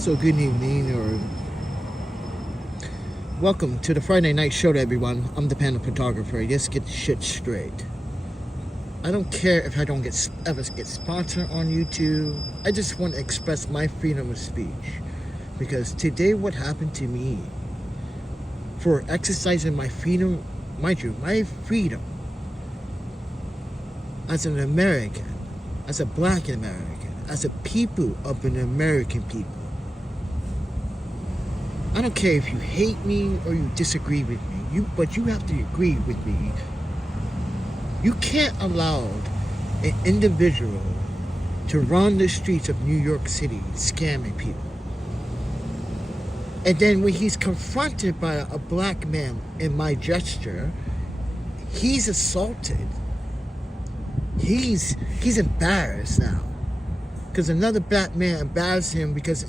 So good evening, or welcome to the Friday night show to everyone. I'm the PandaPhotographer. Just get the shit straight. I don't care if I don't ever get sponsored on YouTube. I just want to express my freedom of speech. Because today what happened to me, for exercising my freedom, mind you, my freedom as an American, as a black American, as a people of an American people. I don't care if you hate me or you disagree with me, but you have to agree with me. You can't allow an individual to run the streets of New York City scamming people. And then when he's confronted by a black man in my gesture, he's assaulted. He's embarrassed now. Because another black man embarrassed him because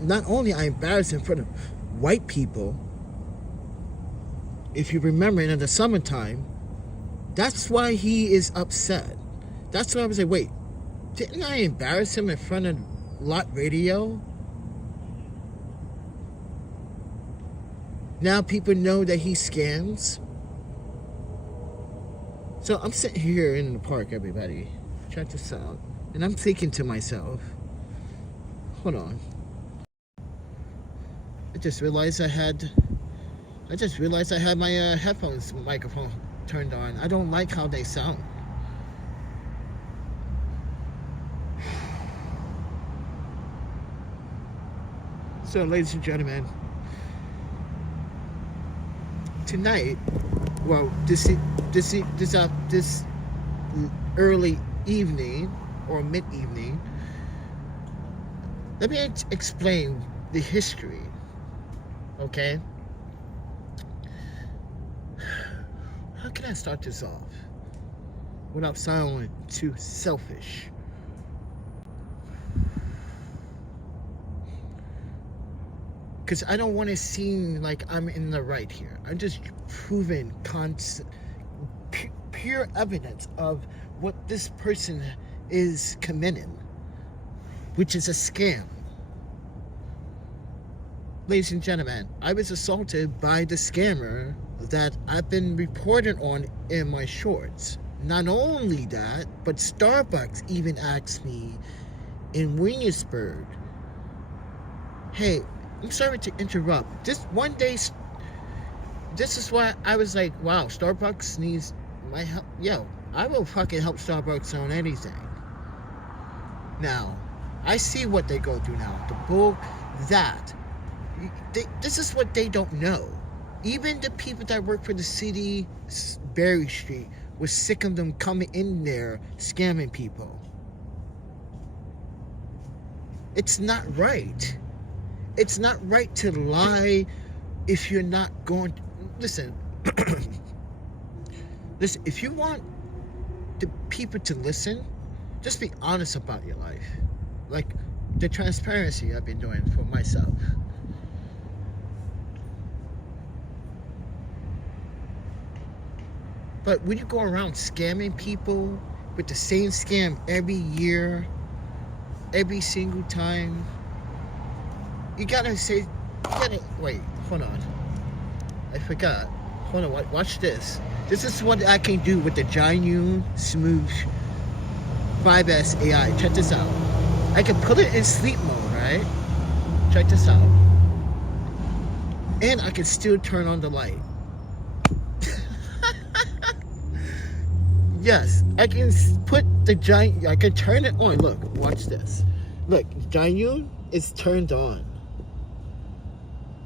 not only I embarrassed him in front of white people, if you remember in the summertime, that's why he is upset. That's why I was like, wait, didn't I embarrass him in front of Lot Radio? Now people know that he scams. So I'm sitting here in the park, everybody. Check this out. And I'm thinking to myself, hold on. I just realized I had my headphones microphone turned on. I don't like how they sound. So, ladies and gentlemen, tonight, well, this early evening or mid-evening, let me explain the history, okay? How can I start this off without sounding too selfish? Because I don't want to seem like I'm in the right here. I'm just proving pure evidence of what this person is committing, which is a scam. Ladies and gentlemen, I was assaulted by the scammer that I've been reporting on in my shorts. Not only that, but Starbucks even asked me in Williamsburg, hey, I'm sorry to interrupt. This one day, this is why I was like, wow, Starbucks needs my help. Yo, I will fucking help Starbucks on anything. Now, I see what they go through now. The bull, this is what they don't know. Even the people that work for the city, Berry Street, was sick of them coming in there scamming people. It's not right. It's not right to lie if you're not going to... Listen. Listen, if you want the people to listen, just be honest about your life. Like the transparency I've been doing for myself. But when you go around scamming people with the same scam every year, every single time, you gotta wait, hold on. I forgot. Hold on, watch this. This is what I can do with the Zhiyun Smooth 5S AI. Check this out. I can put it in sleep mode, right? Check this out. And I can still turn on the light. Yes, I can put the Zhiyun, I can turn it on. Look, watch this. Look, Zhiyun is turned on.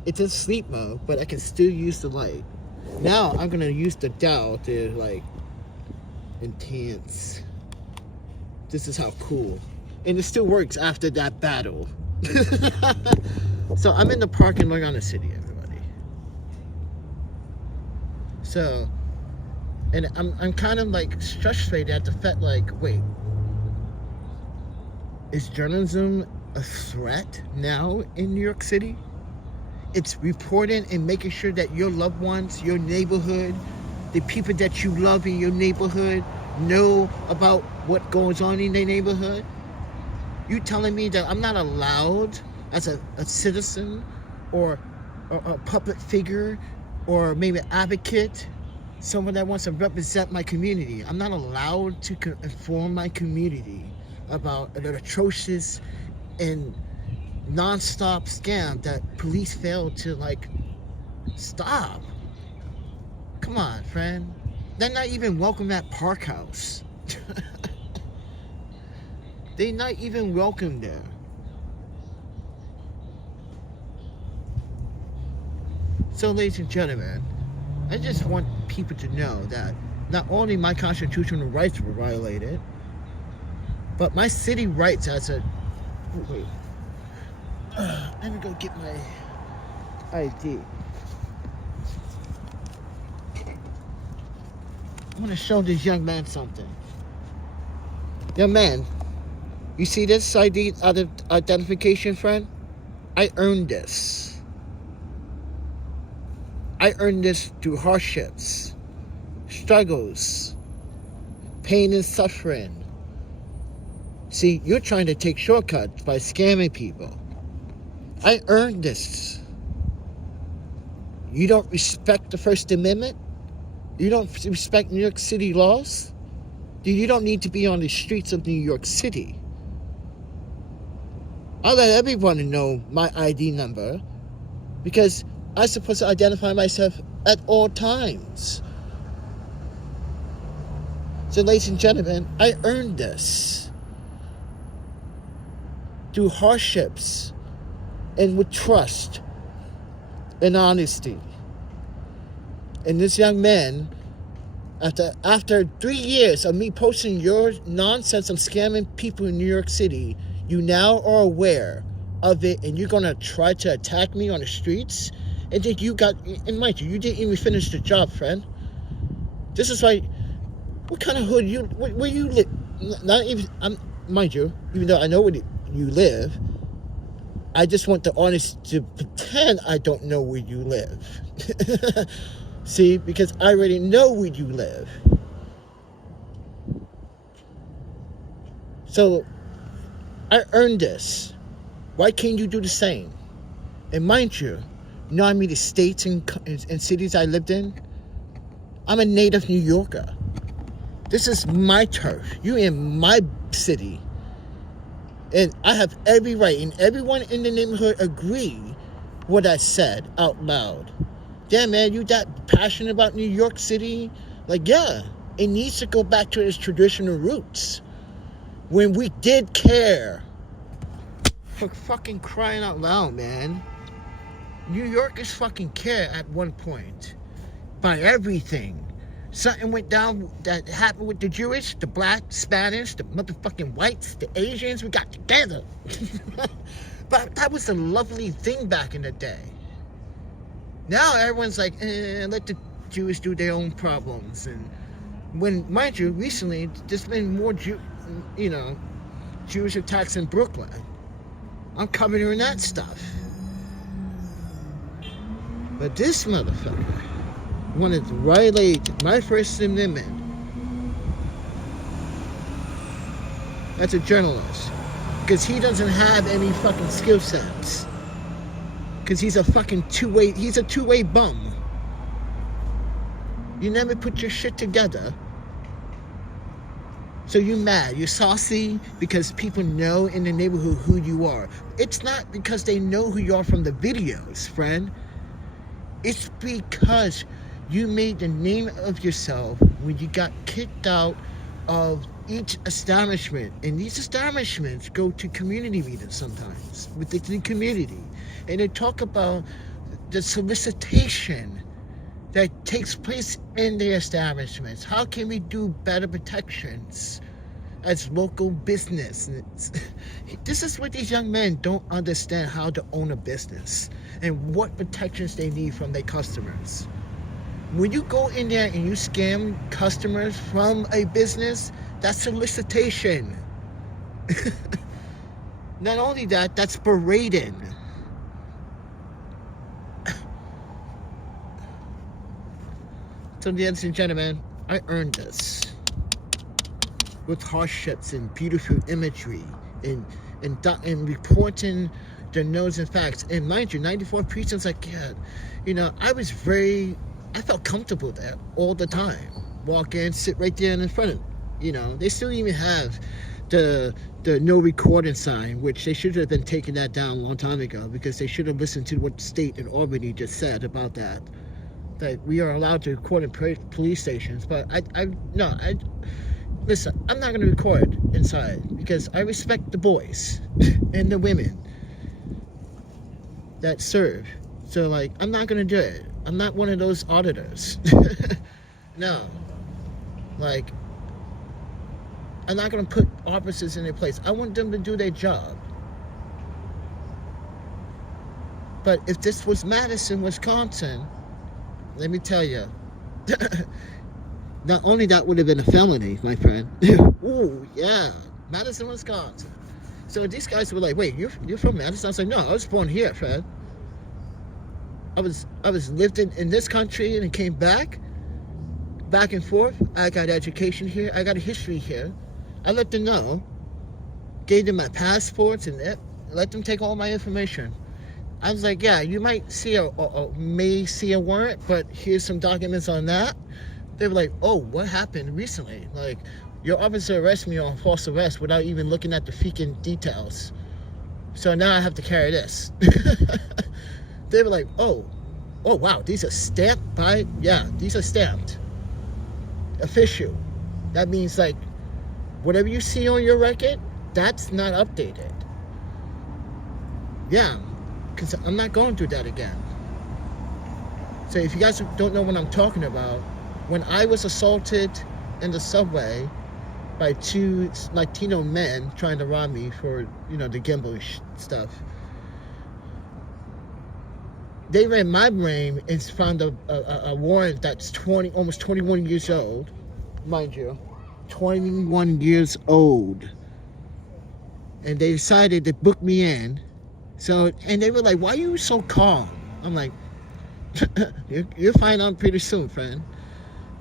It's in sleep mode, but I can still use the light. Now I'm gonna use the dial to like enhance. This is how cool. And it still works after that battle. So I'm in the park in Long Island City, everybody. So, and I'm kind of like frustrated at the fact, like, wait, is journalism a threat now in New York City? It's reporting and making sure that your loved ones, your neighborhood, the people that you love in your neighborhood know about what goes on in their neighborhood. You telling me that I'm not allowed as a citizen or a public figure or maybe an advocate, someone that wants to represent my community. I'm not allowed to inform my community about an atrocious and non-stop scam that police failed to like stop. Come on, friend. They're not even welcome at Park House. They're not even welcome there. So, ladies and gentlemen, I just want people to know that not only my constitutional rights were violated, but my city rights as a... Wait. Let me go get my ID. I want to show this young man something. Young man, you see this ID identification, friend? I earned this. I earned this through hardships, struggles, pain and suffering. See, you're trying to take shortcuts by scamming people. I earned this. You don't respect the First Amendment? You don't respect New York City laws? You don't need to be on the streets of New York City. I'll let everyone know my ID number because I'm supposed to identify myself at all times. So, ladies and gentlemen, I earned this through hardships and with trust and honesty. And this young man, after 3 years of me posting your nonsense of scamming people in New York City, you now are aware of it and you're going to try to attack me on the streets? And then and mind you didn't even finish the job, friend. This is like, what kind of hood where you live? Not even, mind you, even though I know where you live, I just want the honest to pretend I don't know where you live. See, because I already know where you live. So, I earned this. Why can't you do the same? And mind you, know how many states and cities I lived in? I'm a native New Yorker. This is my turf. You're in my city. And I have every right, and everyone in the neighborhood agree what I said out loud. Damn, man, you that passionate about New York City? Like, yeah, it needs to go back to its traditional roots. When we did care. For fucking crying out loud, man. New Yorkers fucking care at one point. By everything. Something went down that happened with the Jewish, the black, Spanish, the motherfucking whites, the Asians. We got together. But that was a lovely thing back in the day. Now everyone's like, let the Jews do their own problems. And when, mind you, recently there's been more Jewish attacks in Brooklyn. I'm covering that stuff. But this motherfucker wanted to violate my First Amendment as a journalist because he doesn't have any fucking skill sets. Because he's a fucking two-way bum. You never put your shit together. So you're mad, you're saucy because people know in the neighborhood who you are. It's not because they know who you are from the videos, friend. It's because you made the name of yourself when you got kicked out of each establishment. And these establishments go to community meetings sometimes with the community. And they talk about the solicitation that takes place in the establishments. How can we do better protections as local business? This is what these young men don't understand, how to own a business and what protections they need from their customers. When you go in there and you scam customers from a business, that's solicitation. Not only that, that's berating. So, ladies and gentlemen, I earned this with hardships and beautiful imagery and reporting their nose and facts. And mind you, 94 precincts, like, yeah, you know, I felt comfortable there all the time. Walk in, sit right there in front of, you know, they still even have the no recording sign, which they should have been taking that down a long time ago, because they should have listened to what the state in Albany just said about that we are allowed to record in police stations. But listen, I'm not going to record inside because I respect the boys and the women that serve. So, like, I'm not going to do it. I'm not one of those auditors. No. Like, I'm not going to put officers in their place. I want them to do their job. But if this was Madison, Wisconsin, let me tell you, not only that would have been a felony, my friend. Ooh, yeah, Madison, Wisconsin. So these guys were like, wait, you're from Madison? I was like, no, I was born here, Fred. I was lived in this country and came back and forth. I got education here. I got a history here. I let them know, gave them my passports and let them take all my information. I was like, yeah, you might see may see a warrant, but here's some documents on that. They were like, oh, what happened recently? Like, your officer arrested me on false arrest without even looking at the freaking details. So now I have to carry this. They were like, oh, wow, these are stamped by, yeah, these are stamped. Official. That means, like, whatever you see on your record, that's not updated. Yeah, because I'm not going through that again. So if you guys don't know what I'm talking about, when I was assaulted in the subway by two Latino men trying to rob me for, you know, the gimbal stuff, they ran my brain and found a warrant that's almost 21 years old, mind you, 21 years old, and they decided to book me in. So, and they were like, why are you so calm? I'm like, you'll find out pretty soon, friend.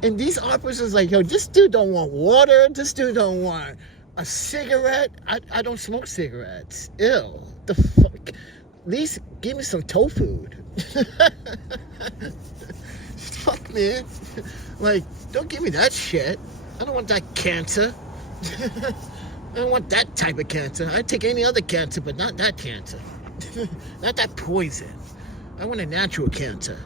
And these officers like, yo, this dude don't want water. This dude don't want a cigarette. I don't smoke cigarettes. Ew. The fuck? At least give me some tofu. Fuck, man. Like, don't give me that shit. I don't want that cancer. I don't want that type of cancer. I'd take any other cancer, but not that cancer. Not that poison. I want a natural cancer.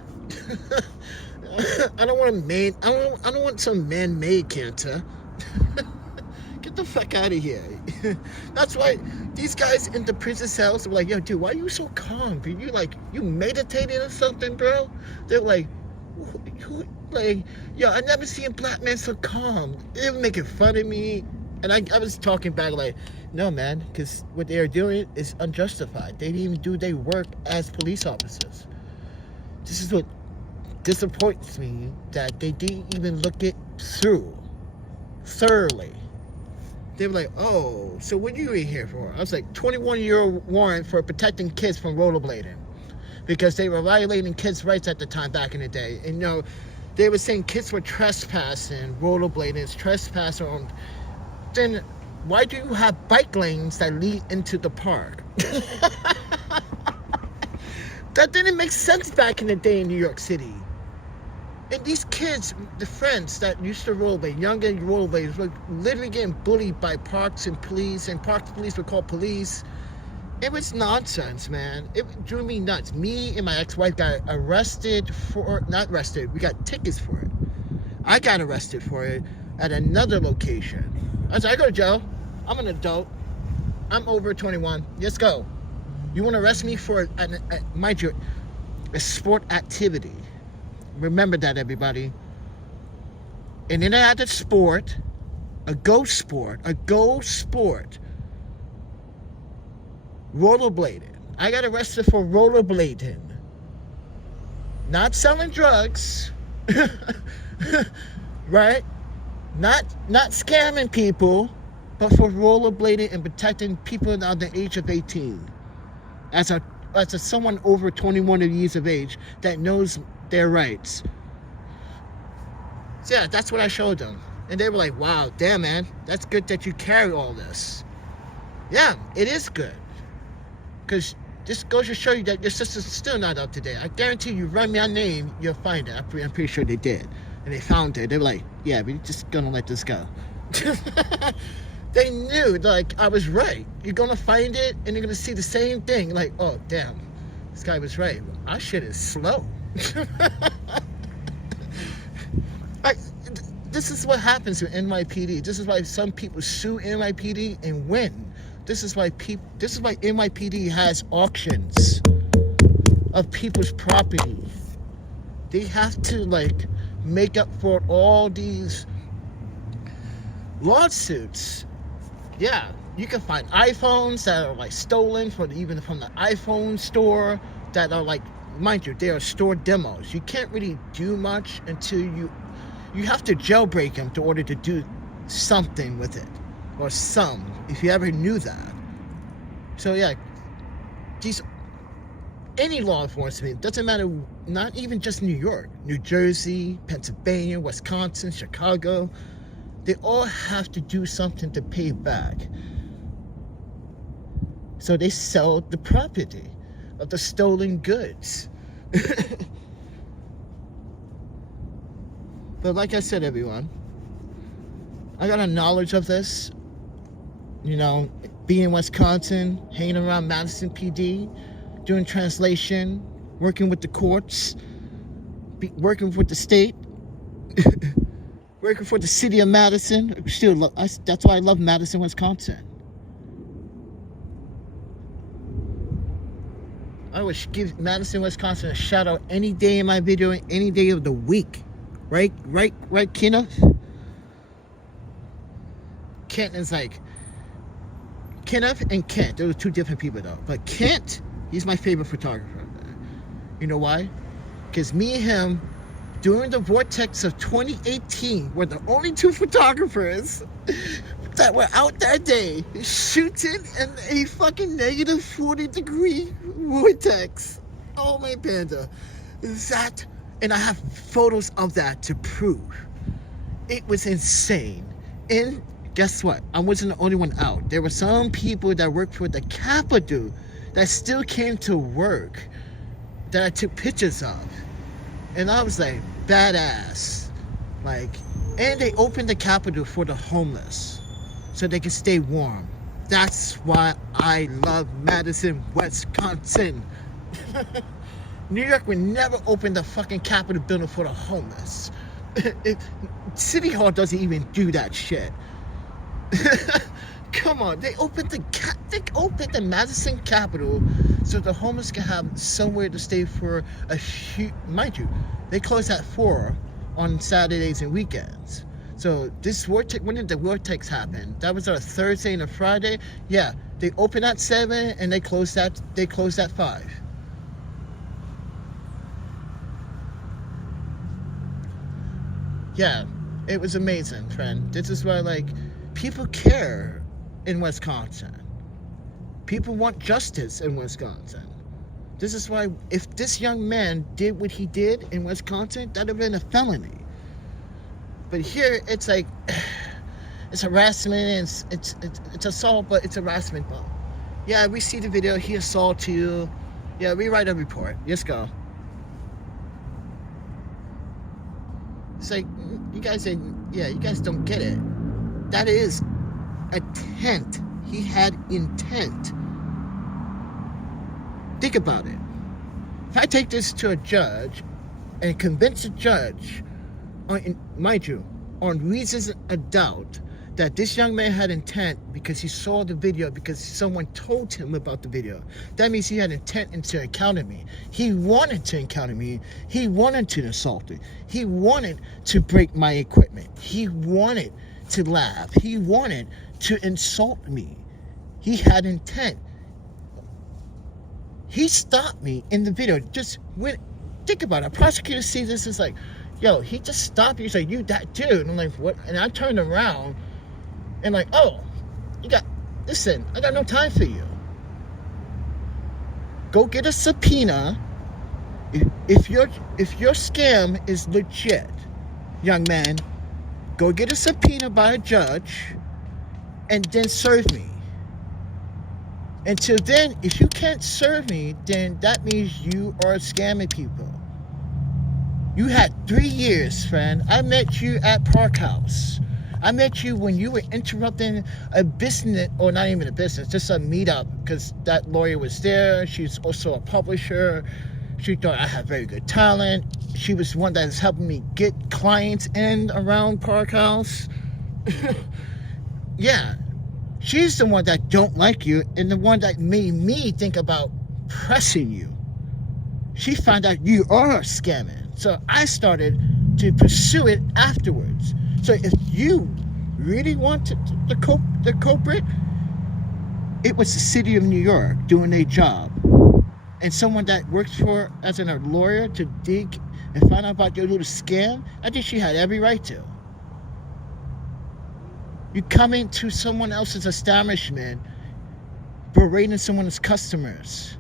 I don't want some man-made cancer. Get the fuck out of here. That's why these guys in the prison cells were like, yo, dude, why are you so calm? Dude, you meditating or something, bro? They're like, yo, I never seen a black man so calm. They were making fun of me. And I was talking back like, no, man, because what they are doing is unjustified. They didn't even do their work as police officers. This is what disappoints me, that they didn't even look it through thoroughly. They were like, oh, so what are you in here for? I was like, 21-year warrant for protecting kids from rollerblading, because they were violating kids' rights at the time back in the day. And, you know, they were saying kids were trespassing, rollerblading, trespassing on. Then why do you have bike lanes that lead into the park? That didn't make sense back in the day in New York City. And these kids, the friends that used to rollerblade, younger rollerbladers, were literally getting bullied by parks and police, and parks and police were called police. It was nonsense, man. It drove me nuts. Me and my ex-wife got arrested for, not arrested, we got tickets for it. I got arrested for it at another location. I was like, I go to jail. I'm an adult. I'm over 21. Let's go. You want to arrest me for, mind you, a sport activity. Remember that, everybody. And then I had a sport, a go sport, rollerblading. I got arrested for rollerblading. Not selling drugs. Right? Not scamming people, but for rollerblading and protecting people under the age of 18. As a someone over 21 years of age that knows their rights. So yeah, that's what I showed them. And they were like, wow, damn, man, that's good that you carry all this. Yeah, it is good. Because Just goes to show you that your sister's still not up to date. I guarantee you, run my name, you'll find it. I'm pretty sure they did. And they found it. They were like, yeah, we're just gonna let this go. They knew, like, I was right. You're gonna find it, and you're gonna see the same thing. Like, oh, damn, this guy was right. Our shit is slow. This is what happens with NYPD. This is why some people sue NYPD and win. This is why NYPD has auctions of people's property. They have to, like, make up for all these lawsuits. Yeah, you can find iPhones that are, like, stolen even from the iPhone store that are, like, mind you, they are store demos. You can't really do much until you have to jailbreak them in order to do something with it, or if you ever knew that. So yeah, any law enforcement, doesn't matter, not even just New York, New Jersey, Pennsylvania, Wisconsin, Chicago, they all have to do something to pay back. So they sell the property of the stolen goods. But like I said, everyone, I got a knowledge of this, you know, being in Wisconsin, hanging around Madison PD, doing translation, working with the courts, working with the state, working for the city of Madison. That's why I love Madison, Wisconsin. I would give Madison, Wisconsin a shout out any day in my video, any day of the week. Right, Kenneth? Kent is like, Kenneth and Kent, those are two different people though. But Kent, he's my favorite photographer. You know why? Because me and him, during the vortex of 2018, were the only two photographers that were out that day shooting in a fucking negative 40-degree vortex. Oh my panda. And I have photos of that to prove. It was insane. And guess what? I wasn't the only one out. There were some people that worked for the Capitol that still came to work that I took pictures of. And I was like, badass. Like, and they opened the Capitol for the homeless so they can stay warm. That's why I love Madison, Wisconsin. New York would never open the fucking Capitol building for the homeless. City Hall doesn't even do that shit. Come on, they opened the Madison Capitol so the homeless can have somewhere to stay for mind you, they close at 4 on Saturdays and weekends. So this vortex, when did the vortex happen? That was a Thursday and a Friday. Yeah, they opened at 7 and they closed at 5. Yeah, it was amazing, friend. This is why, like, people care in Wisconsin. People want justice in Wisconsin. This is why, if this young man did what he did in Wisconsin, that would have been a felony. But here, it's like, it's harassment, and it's assault, but it's harassment. But yeah, we see the video, he assaulted you. Yeah, we write a report. Let's go. It's like, you guys don't get it. That is intent. He had intent. Think about it. If I take this to a judge and convince a judge, mind you, on reasons of doubt, that this young man had intent because he saw the video, because someone told him about the video. That means he had intent into encountering me. He wanted to encounter me. He wanted to assault me. He wanted to break my equipment. He wanted to laugh. He wanted to insult me. He had intent. He stopped me in the video. Think about it. A prosecutor sees this, is like, yo, he just stopped you. He's like, you that dude. And I'm like, what? And I turned around and like, oh, listen, I got no time for you. Go get a subpoena. If your scam is legit, young man, go get a subpoena by a judge and then serve me. Until then, if you can't serve me, then that means you are scamming people. You had 3 years, friend. I met you at Park House. I met you when you were interrupting a business, or not even a business, just a meetup, because that lawyer was there. She's also a publisher. She thought I had very good talent. She was one that is helping me get clients in around Park House. Yeah. She's the one that don't like you and the one that made me think about pressing you. She found out you are scamming. So I started to pursue it afterwards. So if you really want the culprit, it was the city of New York doing their job. And someone that works for as a lawyer to dig and find out about your little scam, I think she had every right to. You come into someone else's establishment berating someone's customers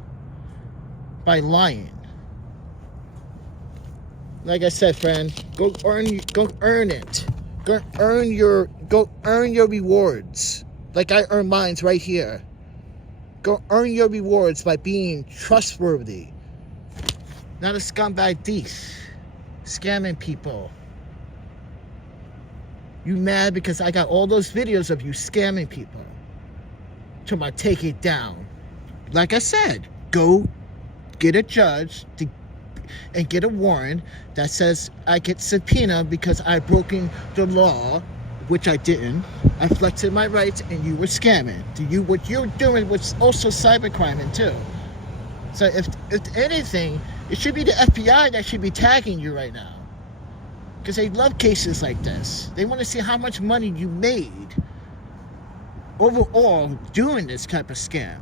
by lying. Like I said, friend, go earn it. Go earn your rewards. Like I earn mine right here. Go earn your rewards by being trustworthy. Not a scumbag thief. Scamming people. You mad because I got all those videos of you scamming people. Till I take it down. Like I said, go get a judge and get a warrant that says I get subpoena because I broken the law, which I didn't. I flexed my rights and you were scamming. What you're doing was also cybercrime too. So if anything, it should be the FBI that should be tagging you right now. Because they love cases like this. They want to see how much money you made overall doing this type of scam.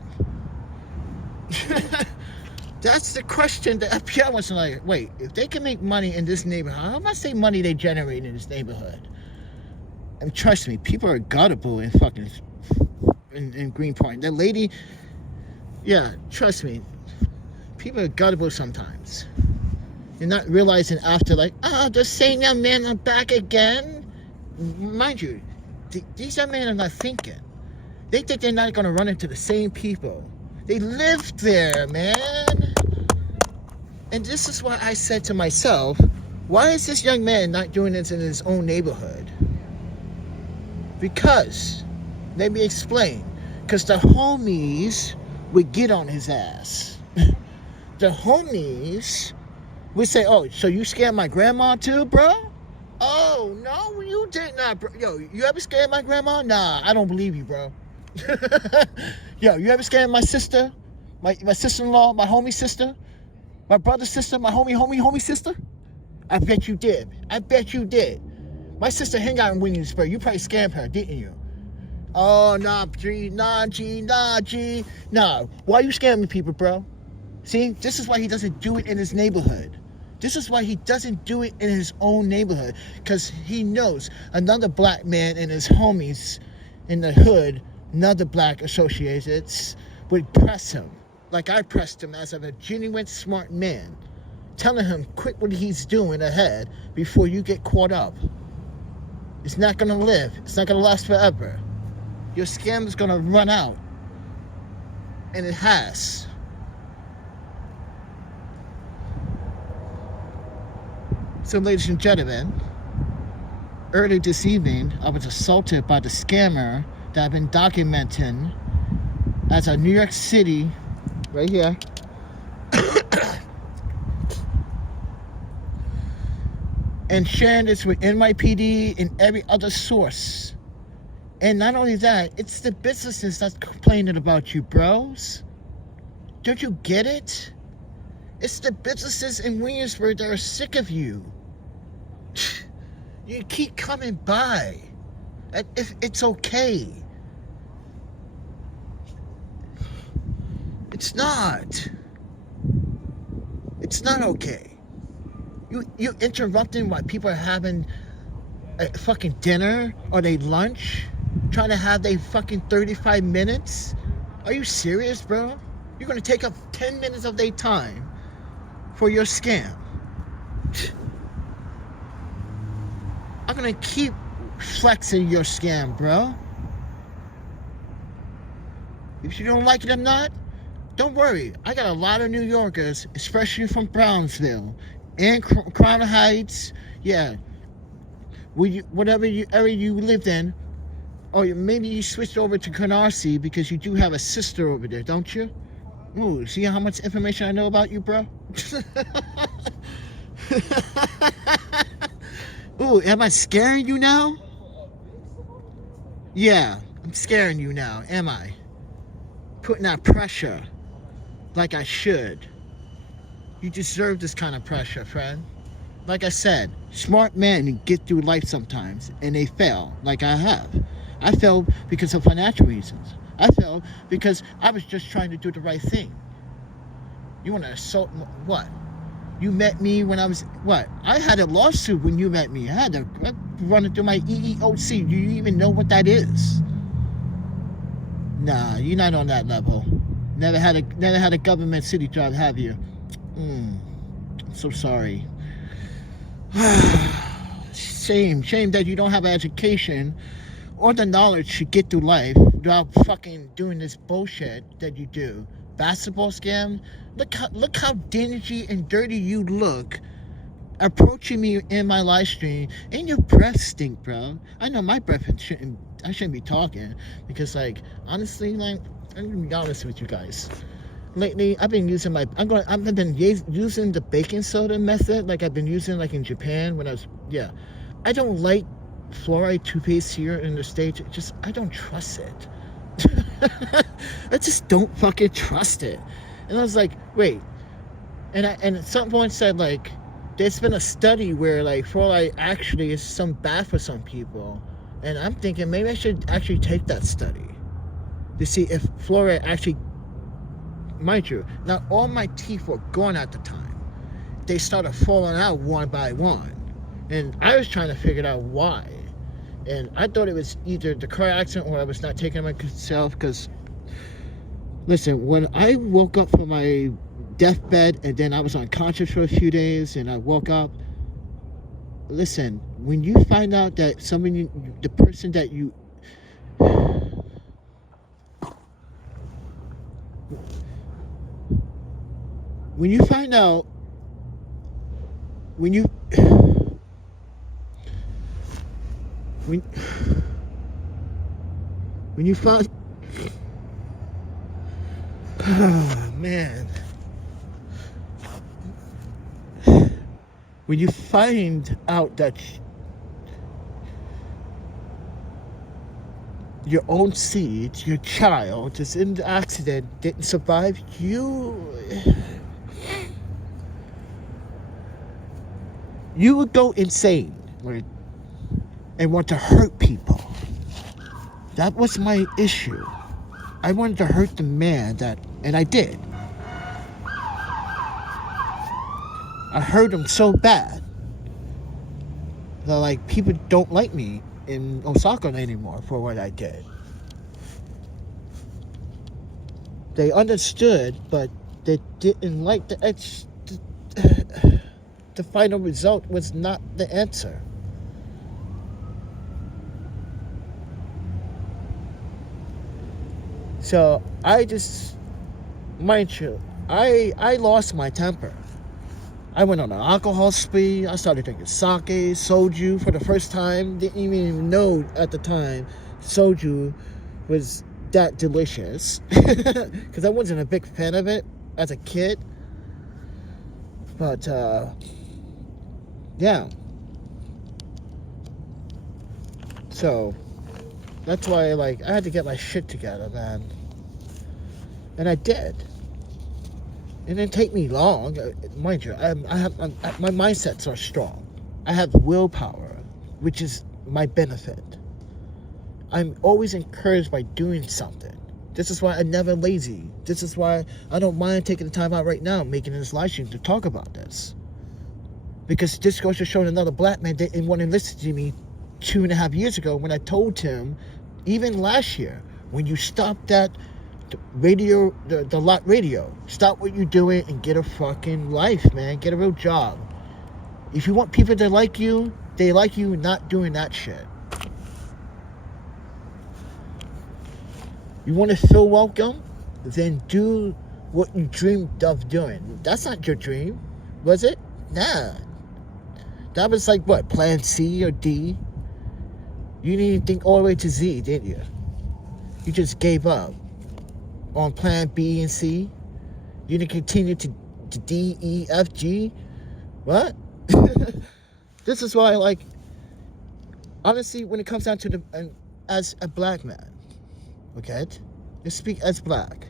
That's the question the FBI wants to know. Wait, if they can make money in this neighborhood, how much money they generate in this neighborhood? And trust me, people are gullible in fucking in Green Park. That lady, yeah, trust me, people are gullible sometimes. You're not realizing after, like, the same young man are back again. Mind you, these young men are not thinking. They think they're not going to run into the same people. They lived there, man. And this is why I said to myself, why is this young man not doing this in his own neighborhood? Because, let me explain. Because the homies would get on his ass. The homies would say, oh, so you scammed my grandma too, bro? Oh, no, you did not, bro. Yo, you ever scammed my grandma? Nah, I don't believe you, bro. Yo, you ever scammed my sister? My sister-in-law, my homie sister? My brother's sister, my homie sister? I bet you did. I bet you did. My sister hang out in Williamsburg. You probably scammed her, didn't you? Oh, nah, G. Nah. Why you scamming people, bro? See, this is why he doesn't do it in his neighborhood. This is why he doesn't do it in his own neighborhood. Because he knows another black man and his homies in the hood, another black associates, would press him. Like I pressed him as a genuine smart man. Telling him, quit what he's doing ahead before you get caught up. It's not going to live. It's not going to last forever. Your scam is going to run out. And it has. So, ladies and gentlemen, early this evening, I was assaulted by the scammer that I've been documenting as a New York City, right here, and sharing this with NYPD and every other source. And not only that, it's the businesses that's complaining about you, bros. Don't you get it? It's the businesses in Williamsburg that are sick of you. You keep coming by. If it's okay. It's not. It's not okay. You interrupting while people are having a fucking dinner or they lunch, trying to have their fucking 35 minutes. Are you serious, bro? You're gonna take up 10 minutes of their time for your scam. I'm gonna keep flexing your scam, bro. If you don't like it or not, don't worry. I got a lot of New Yorkers, especially from Brownsville and Crown Heights. Yeah, whatever area you lived in, or maybe you switched over to Canarsie because you do have a sister over there, don't you? Ooh, see how much information I know about you, bro? Ooh, am I scaring you now? Yeah, I'm scaring you now, am I? Putting that pressure like I should. You deserve this kind of pressure, friend. Like I said, smart men get through life sometimes, and they fail, like I have. I failed because of financial reasons. I failed because I was just trying to do the right thing. You want to assault what? You met me when I was, what? I had a lawsuit when you met me. I had to run it through my EEOC. Do you even know what that is? Nah, you're not on that level. Never had a government city job, have you? I'm so sorry. Shame that you don't have an education or the knowledge to get through life without fucking doing this bullshit that you do. Basketball scam? Look how dingy and dirty you look approaching me in my live stream, and your breath stink, bro. I know my breath I shouldn't be talking because, like, honestly, like, I'm gonna be honest with you guys. Lately, I've been using I've been using the baking soda method, like I've been using like in Japan when I was, yeah. I don't like fluoride toothpaste here in the States. I don't trust it. I just don't fucking trust it. And I was like, wait. And at some point said, like, there's been a study where, like, fluoride actually is some bad for some people. And I'm thinking maybe I should actually take that study to see if fluoride actually, mind you, not all my teeth were gone at the time. They started falling out one by one. And I was trying to figure out why. And I thought it was either the car accident or I was not taking myself. Because, listen, when I woke up from my deathbed and then I was unconscious for a few days and I woke up, listen, when you find out that the person that you, when you find out, when you find, oh man, when you find out that your own seed, your child, is in the accident, didn't survive, you would go insane, right? And want to hurt people. That was my issue. I wanted to hurt the man and I did. I hurt him so bad that, like, people don't like me in Osaka anymore for what I did. They understood, but they didn't like the final result was not the answer. So I just, mind you, I lost my temper. I went on an alcohol spree. I started drinking sake, soju for the first time. Didn't even know at the time soju was that delicious. Because I wasn't a big fan of it as a kid. But, yeah. So, that's why, like, I had to get my shit together, man. And I did. It didn't take me long. Mind you, my mindsets are strong. I have willpower, which is my benefit. I'm always encouraged by doing something. This is why I'm never lazy. This is why I don't mind taking the time out right now, making this live stream to talk about this. Because this goes to show another black man didn't want to listen to me 2.5 years ago when I told him, even last year, when you stop that radio, the lot radio, stop what you're doing and get a fucking life, man. Get a real job. If you want people to like you, they like you not doing that shit. You want to feel welcome? Then do what you dreamed of doing. That's not your dream, was it? Nah. That was like what, plan C or D? You didn't even think all the way to Z, didn't you? You just gave up on plan B and C. You didn't continue to D, E, F, G. What? This is why, like, honestly, when it comes down to as a black man, okay? Just speak as black.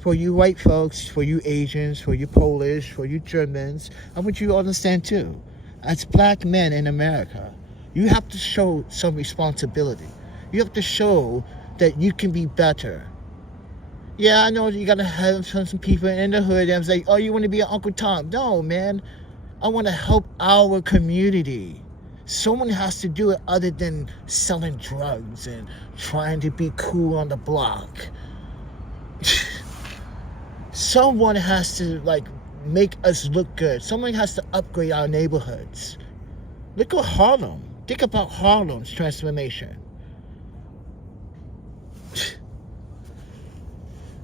For you white folks, for you Asians, for you Polish, for you Germans, I want you to understand too. As black men in America, you have to show some responsibility. You have to show that you can be better. Yeah, I know you gotta have some people in the hood and say, oh, you want to be an Uncle Tom. No, man. I want to help our community. Someone has to do it other than selling drugs and trying to be cool on the block. Someone has to, like, make us look good. Someone has to upgrade our neighborhoods. Look at Harlem. Think about Harlem's transformation.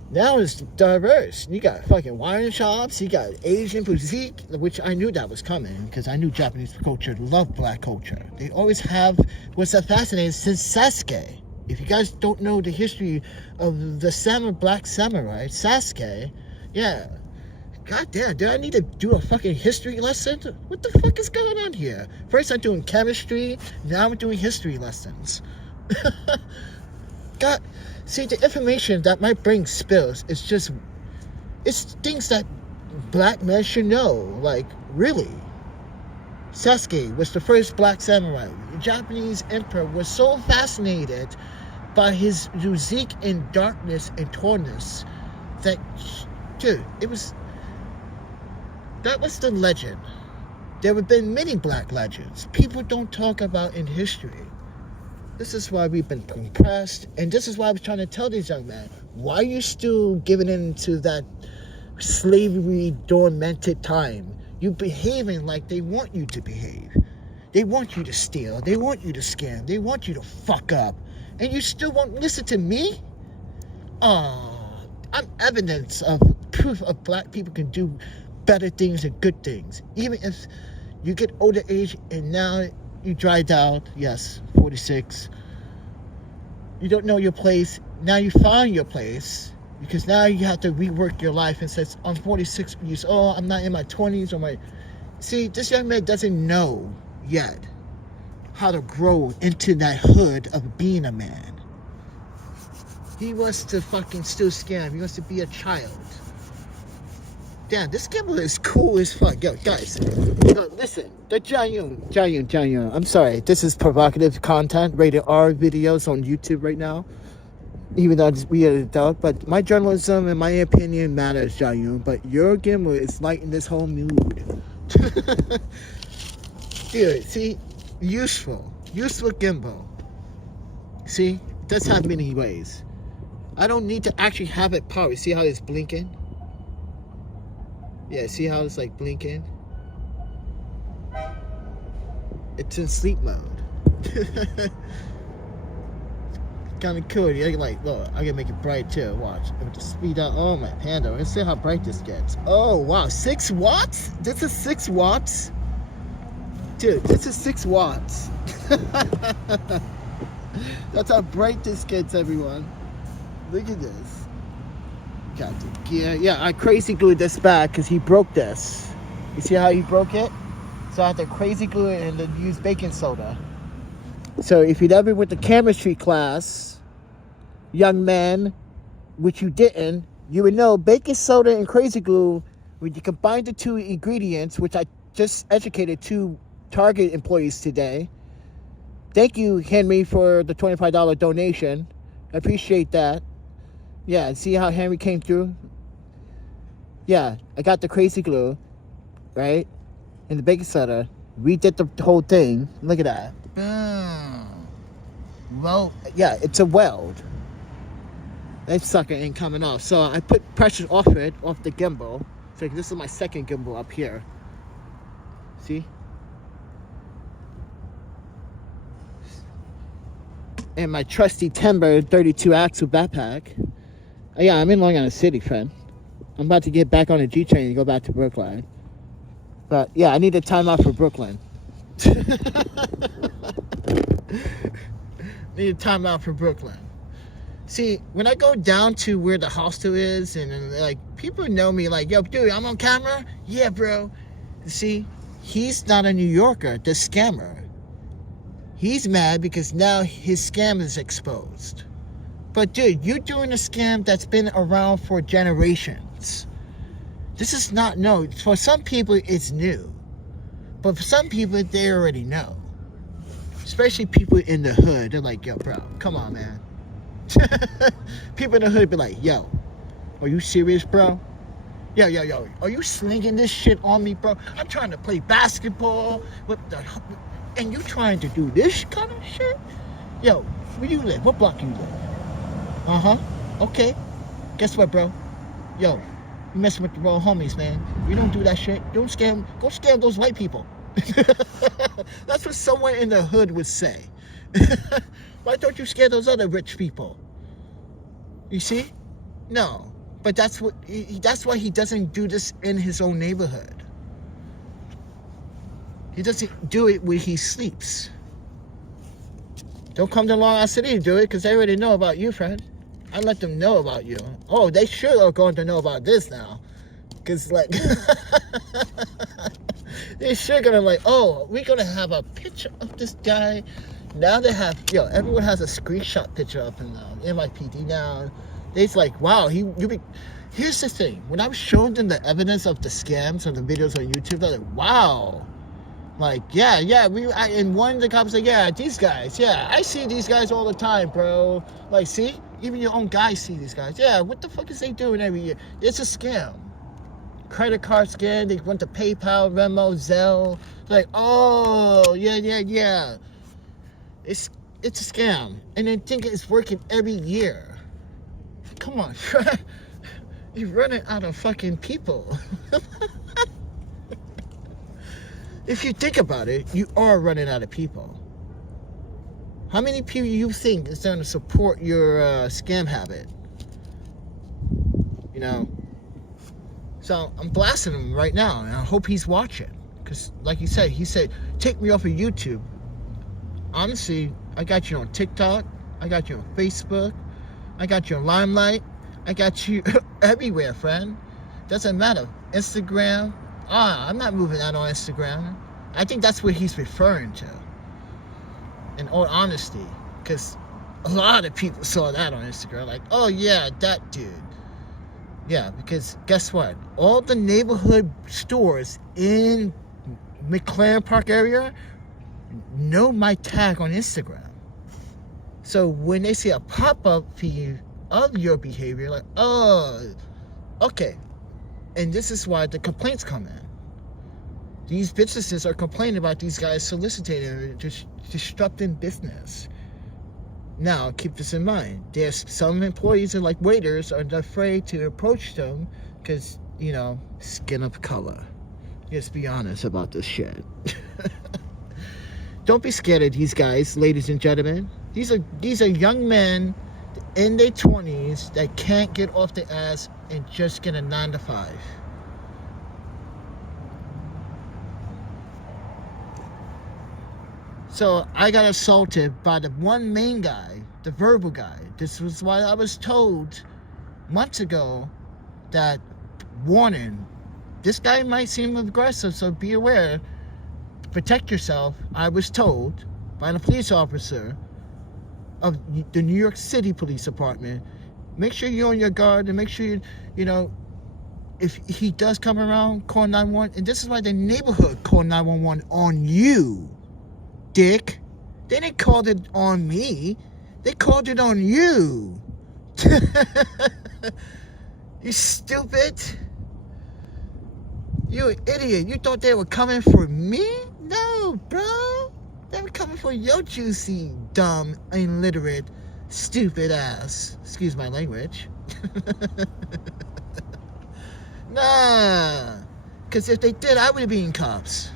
Now it's diverse. You got fucking wine shops. You got Asian boutique, which I knew that was coming because I knew Japanese culture loved black culture. They always have. What's that fascinating since Sasuke. If you guys don't know the history of the black samurai, Sasuke, yeah. God damn, do I need to do a fucking history lesson? What the fuck is going on here? First I'm doing chemistry, now I'm doing history lessons. God, see, the information that my brain spills is just, it's things that black men should know. Like, really. Sasuke was the first black samurai. The Japanese emperor was so fascinated by his physique in darkness and tallness that, dude, that was the legend. There have been many black legends people don't talk about in history. This is why we've been compressed, and this is why I was trying to tell these young men, why are you still giving in to that slavery dormanted time? You behaving like they want you to behave. They want you to steal. They want you to scam. They want you to fuck up. And you still won't listen to me? Oh, I'm evidence of proof of black people can do better things and good things. Even if you get older age and now you dried out, yes, 46. You don't know your place. Now you find your place because now you have to rework your life and says, I'm 46 years old. I'm not in my 20s or my... See, this young man doesn't know yet how to grow into that hood of being a man. He wants to fucking still scam. He wants to be a child. Damn, this gimbal is cool as fuck. Yo, guys, listen, the Zhiyun. I'm sorry, this is provocative content, rated R videos on YouTube right now. Even though we are adult, but my journalism and my opinion matters, Zhiyun. But your gimbal is lighting this whole mood. Dude, see, useful gimbal. See, it does have many ways. I don't need to actually have it powered. See how it's blinking? Yeah, see how it's like blinking? It's in sleep mode. Kind of cool. Yeah, like, look, I can make it bright too. Watch. With the speed up. Oh my Panda. Let's see how bright this gets. Oh wow, 6 watts? This is 6 watts? Dude, this is 6 watts. That's how bright this gets, everyone. Look at this. Got the gear. Yeah, I crazy glued this back because he broke this. You see how he broke it? So I had to crazy glue it and then use baking soda. So if you'd ever went to chemistry class, young man, which you didn't, you would know baking soda and crazy glue, when you combine the two ingredients, which I just educated 2 Target employees today. Thank you, Henry, for the $25 donation. I appreciate that. Yeah, see how Henry came through? Yeah, I got the crazy glue, right? And the baking soda. We did the whole thing. Look at that. Well, yeah, it's a weld. That sucker ain't coming off. So I put pressure off it, off the gimbal. So this is my second gimbal up here. See? in my trusty Timber 32 axle backpack. Yeah, I'm in Long Island City, friend. I'm about to get back on the G train and go back to Brooklyn. But yeah, I need a time out for Brooklyn. Need a time out for Brooklyn. See, when I go down to where the hostel is, and like people know me, like, yo, dude, I'm on camera. Yeah, bro. See, he's not a New Yorker, the scammer. He's mad because now his scam is exposed. But dude, you're doing a scam that's been around for generations. This is not new. For some people, it's new. But for some people, they already know. Especially people in the hood. They're like, yo, bro, come on, man. People in the hood be like, yo, are you serious, bro? Yo, are you slinging this shit on me, bro? I'm trying to play basketball and you trying to do this kind of shit? Yo, where you live? What block you live? Uh-huh. Okay. Guess what, bro? Yo, you messing with the wrong homies, man. You don't do that shit. Don't scam. Go scam those white people. That's what someone in the hood would say. Why don't you scare those other rich people? You see? No. But that's why he doesn't do this in his own neighborhood. He doesn't do it where he sleeps. Don't come to Long Island City to do it, because they already know about you, friend. I let them know about you. Oh, they sure are going to know about this now. Because, like, they're sure going to, like, oh, we're going to have a picture of this guy. Now they have, everyone has a screenshot picture of him now. NYPD now. They's like, wow, here's the thing. When I was showing them the evidence of the scams and the videos on YouTube, they're like, wow. Like, and one of the cops like, yeah, these guys, I see these guys all the time, bro. Like, see? Even your own guys see these guys. Yeah, what the fuck is they doing every year? It's a scam. Credit card scam. They went to PayPal, Venmo, Zelle. Like, oh, yeah. It's a scam. And they think it's working every year. Come on, you're running out of fucking people. If you think about it, you are running out of people. How many people you think is going to support your scam habit? So I'm blasting him right now, and I hope he's watching. Because, like he said, take me off of YouTube. Honestly, I got you on TikTok. I got you on Facebook. I got you on Limelight. I got you everywhere, friend. Doesn't matter. Instagram. I'm not moving out on Instagram. I think that's what he's referring to. In all honesty. Because a lot of people saw that on Instagram. Like, oh yeah, that dude. Yeah, because guess what? All the neighborhood stores in McLaren Park area know my tag on Instagram. So when they see a pop-up feed of your behavior, like, oh, okay. And this is why the complaints come in. These businesses are complaining about these guys soliciting and disrupting business. Now, keep this in mind. There's some employees and like waiters are afraid to approach them because, skin of color. Let's be honest about this shit. Don't be scared of these guys, ladies and gentlemen. These are young men in their 20s that can't get off their ass and just get a 9-to-5. So I got assaulted by the one main guy, the verbal guy. This was why I was told months ago that, warning, this guy might seem aggressive, so be aware. Protect yourself. I was told by the police officer of the New York City Police Department, make sure you're on your guard and make sure if he does come around, call 911. And this is why the neighborhood called 911 on you, dick. They didn't call it on me. They called it on you. You stupid. You an idiot. You thought they were coming for me? No, bro. They were coming for your juicy, dumb, illiterate, stupid ass. Excuse my language. Nah. Because if they did, I would have been cops.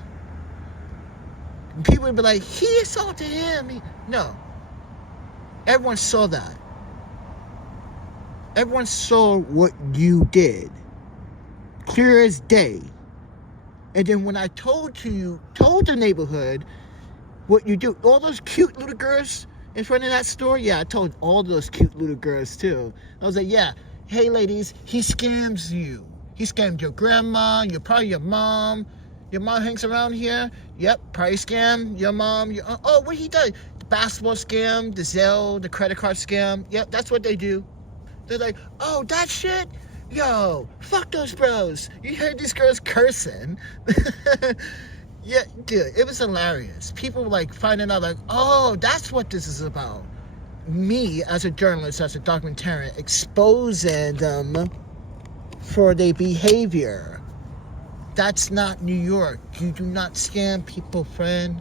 People would be like, he assaulted him. No. Everyone saw that. Everyone saw what you did. Clear as day. And then when I told the neighborhood what you do, all those cute little girls in front of that store, yeah, I told all those cute little girls too. I was like, yeah, hey ladies, he scams you. He scammed your grandma, probably your mom. Your mom hangs around here? Yep, probably scam your mom. Oh, what he does? The basketball scam, the Zelle, the credit card scam. Yep, that's what they do. They're like, oh, that shit? Yo, fuck those bros. You heard these girls cursing. Yeah, dude, it was hilarious. People were like finding out like, oh, that's what this is about. Me, as a journalist, as a documentarian, exposing them for their behavior. That's not New York. You do not scam people, friend.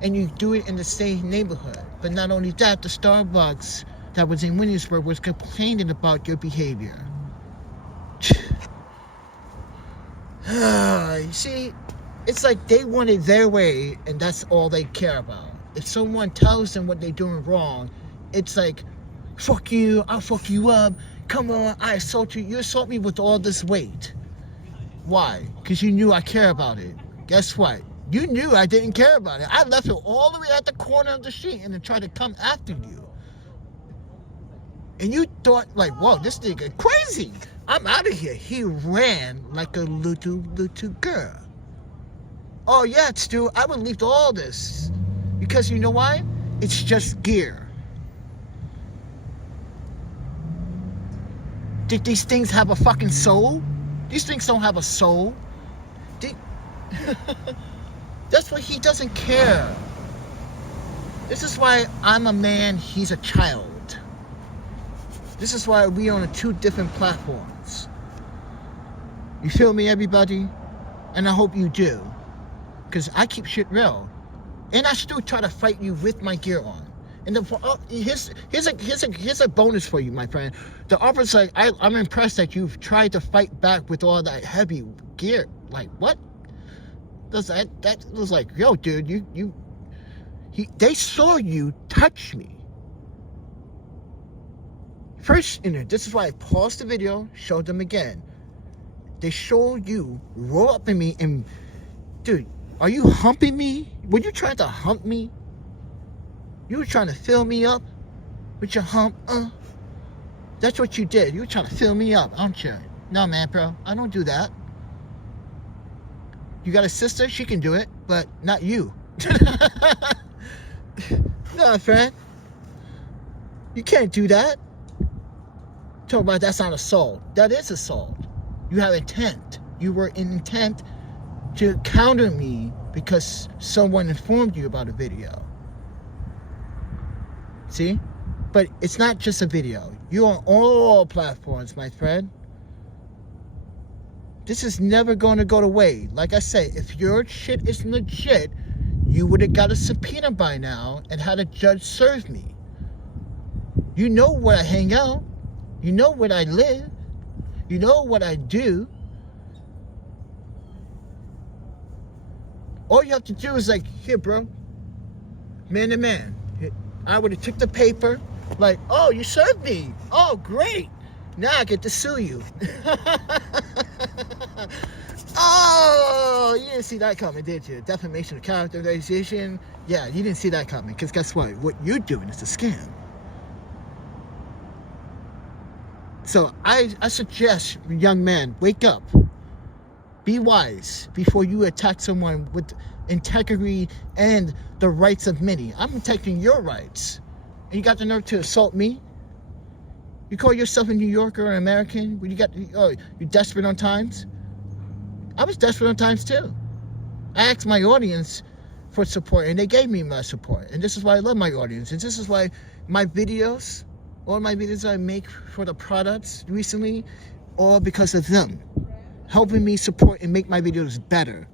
And you do it in the same neighborhood. But not only that, the Starbucks that was in Williamsburg was complaining about your behavior. You see, it's like they want it their way, and that's all they care about. If someone tells them what they're doing wrong, it's like, fuck you, I'll fuck you up. Come on, I assault you. You assault me with all this weight. Why? Because you knew I care about it. Guess what? You knew I didn't care about it. I left it all the way at the corner of the street and then tried to come after you. And you thought, like, whoa, this nigga crazy. I'm out of here. He ran like a little girl. Oh, yeah, Stu, I would leave all this. Because you know why? It's just gear. Did these things have a fucking soul? These things don't have a soul. That's why he doesn't care. This is why I'm a man, he's a child. This is why we on two different platforms. You feel me, everybody? And I hope you do. Because I keep shit real. And I still try to fight you with my gear on. And here's a bonus for you, my friend. The officer's like, I'm impressed that you've tried to fight back with all that heavy gear. Like, what? That was like, yo, dude, they saw you touch me. First, this is why I paused the video, showed them again. They showed you roll up in me and, dude, are you humping me? Were you trying to hump me? You were trying to fill me up with your hump, That's what you did. You were trying to fill me up, aren't you? No, man, bro, I don't do that. You got a sister? She can do it, but not you. No, friend. You can't do that. Talk about that's not assault. That is assault. You have intent. You were in intent to counter me because someone informed you about a video. See? But it's not just a video. You're on all platforms, my friend. This is never going to go away. Like I say, if your shit is legit, you would have got a subpoena by now and had a judge serve me. You know where I hang out. You know where I live. You know what I do. All you have to do is like, here, bro. Man to man. I would have took the paper. Like, oh, you served me. Oh, great. Now I get to sue you. Oh, you didn't see that coming, did you? Defamation of characterization. Yeah, you didn't see that coming. Because guess what? What you're doing is a scam. So I suggest, young man, wake up. Be wise before you attack someone with integrity and the rights of many. I'm protecting your rights. And you got the nerve to assault me? You call yourself a New Yorker or an American? You desperate on times? I was desperate on times too. I asked my audience for support and they gave me my support. And this is why I love my audience. And this is why my videos, all my videos I make for the products recently, all because of them. Helping me support and make my videos better.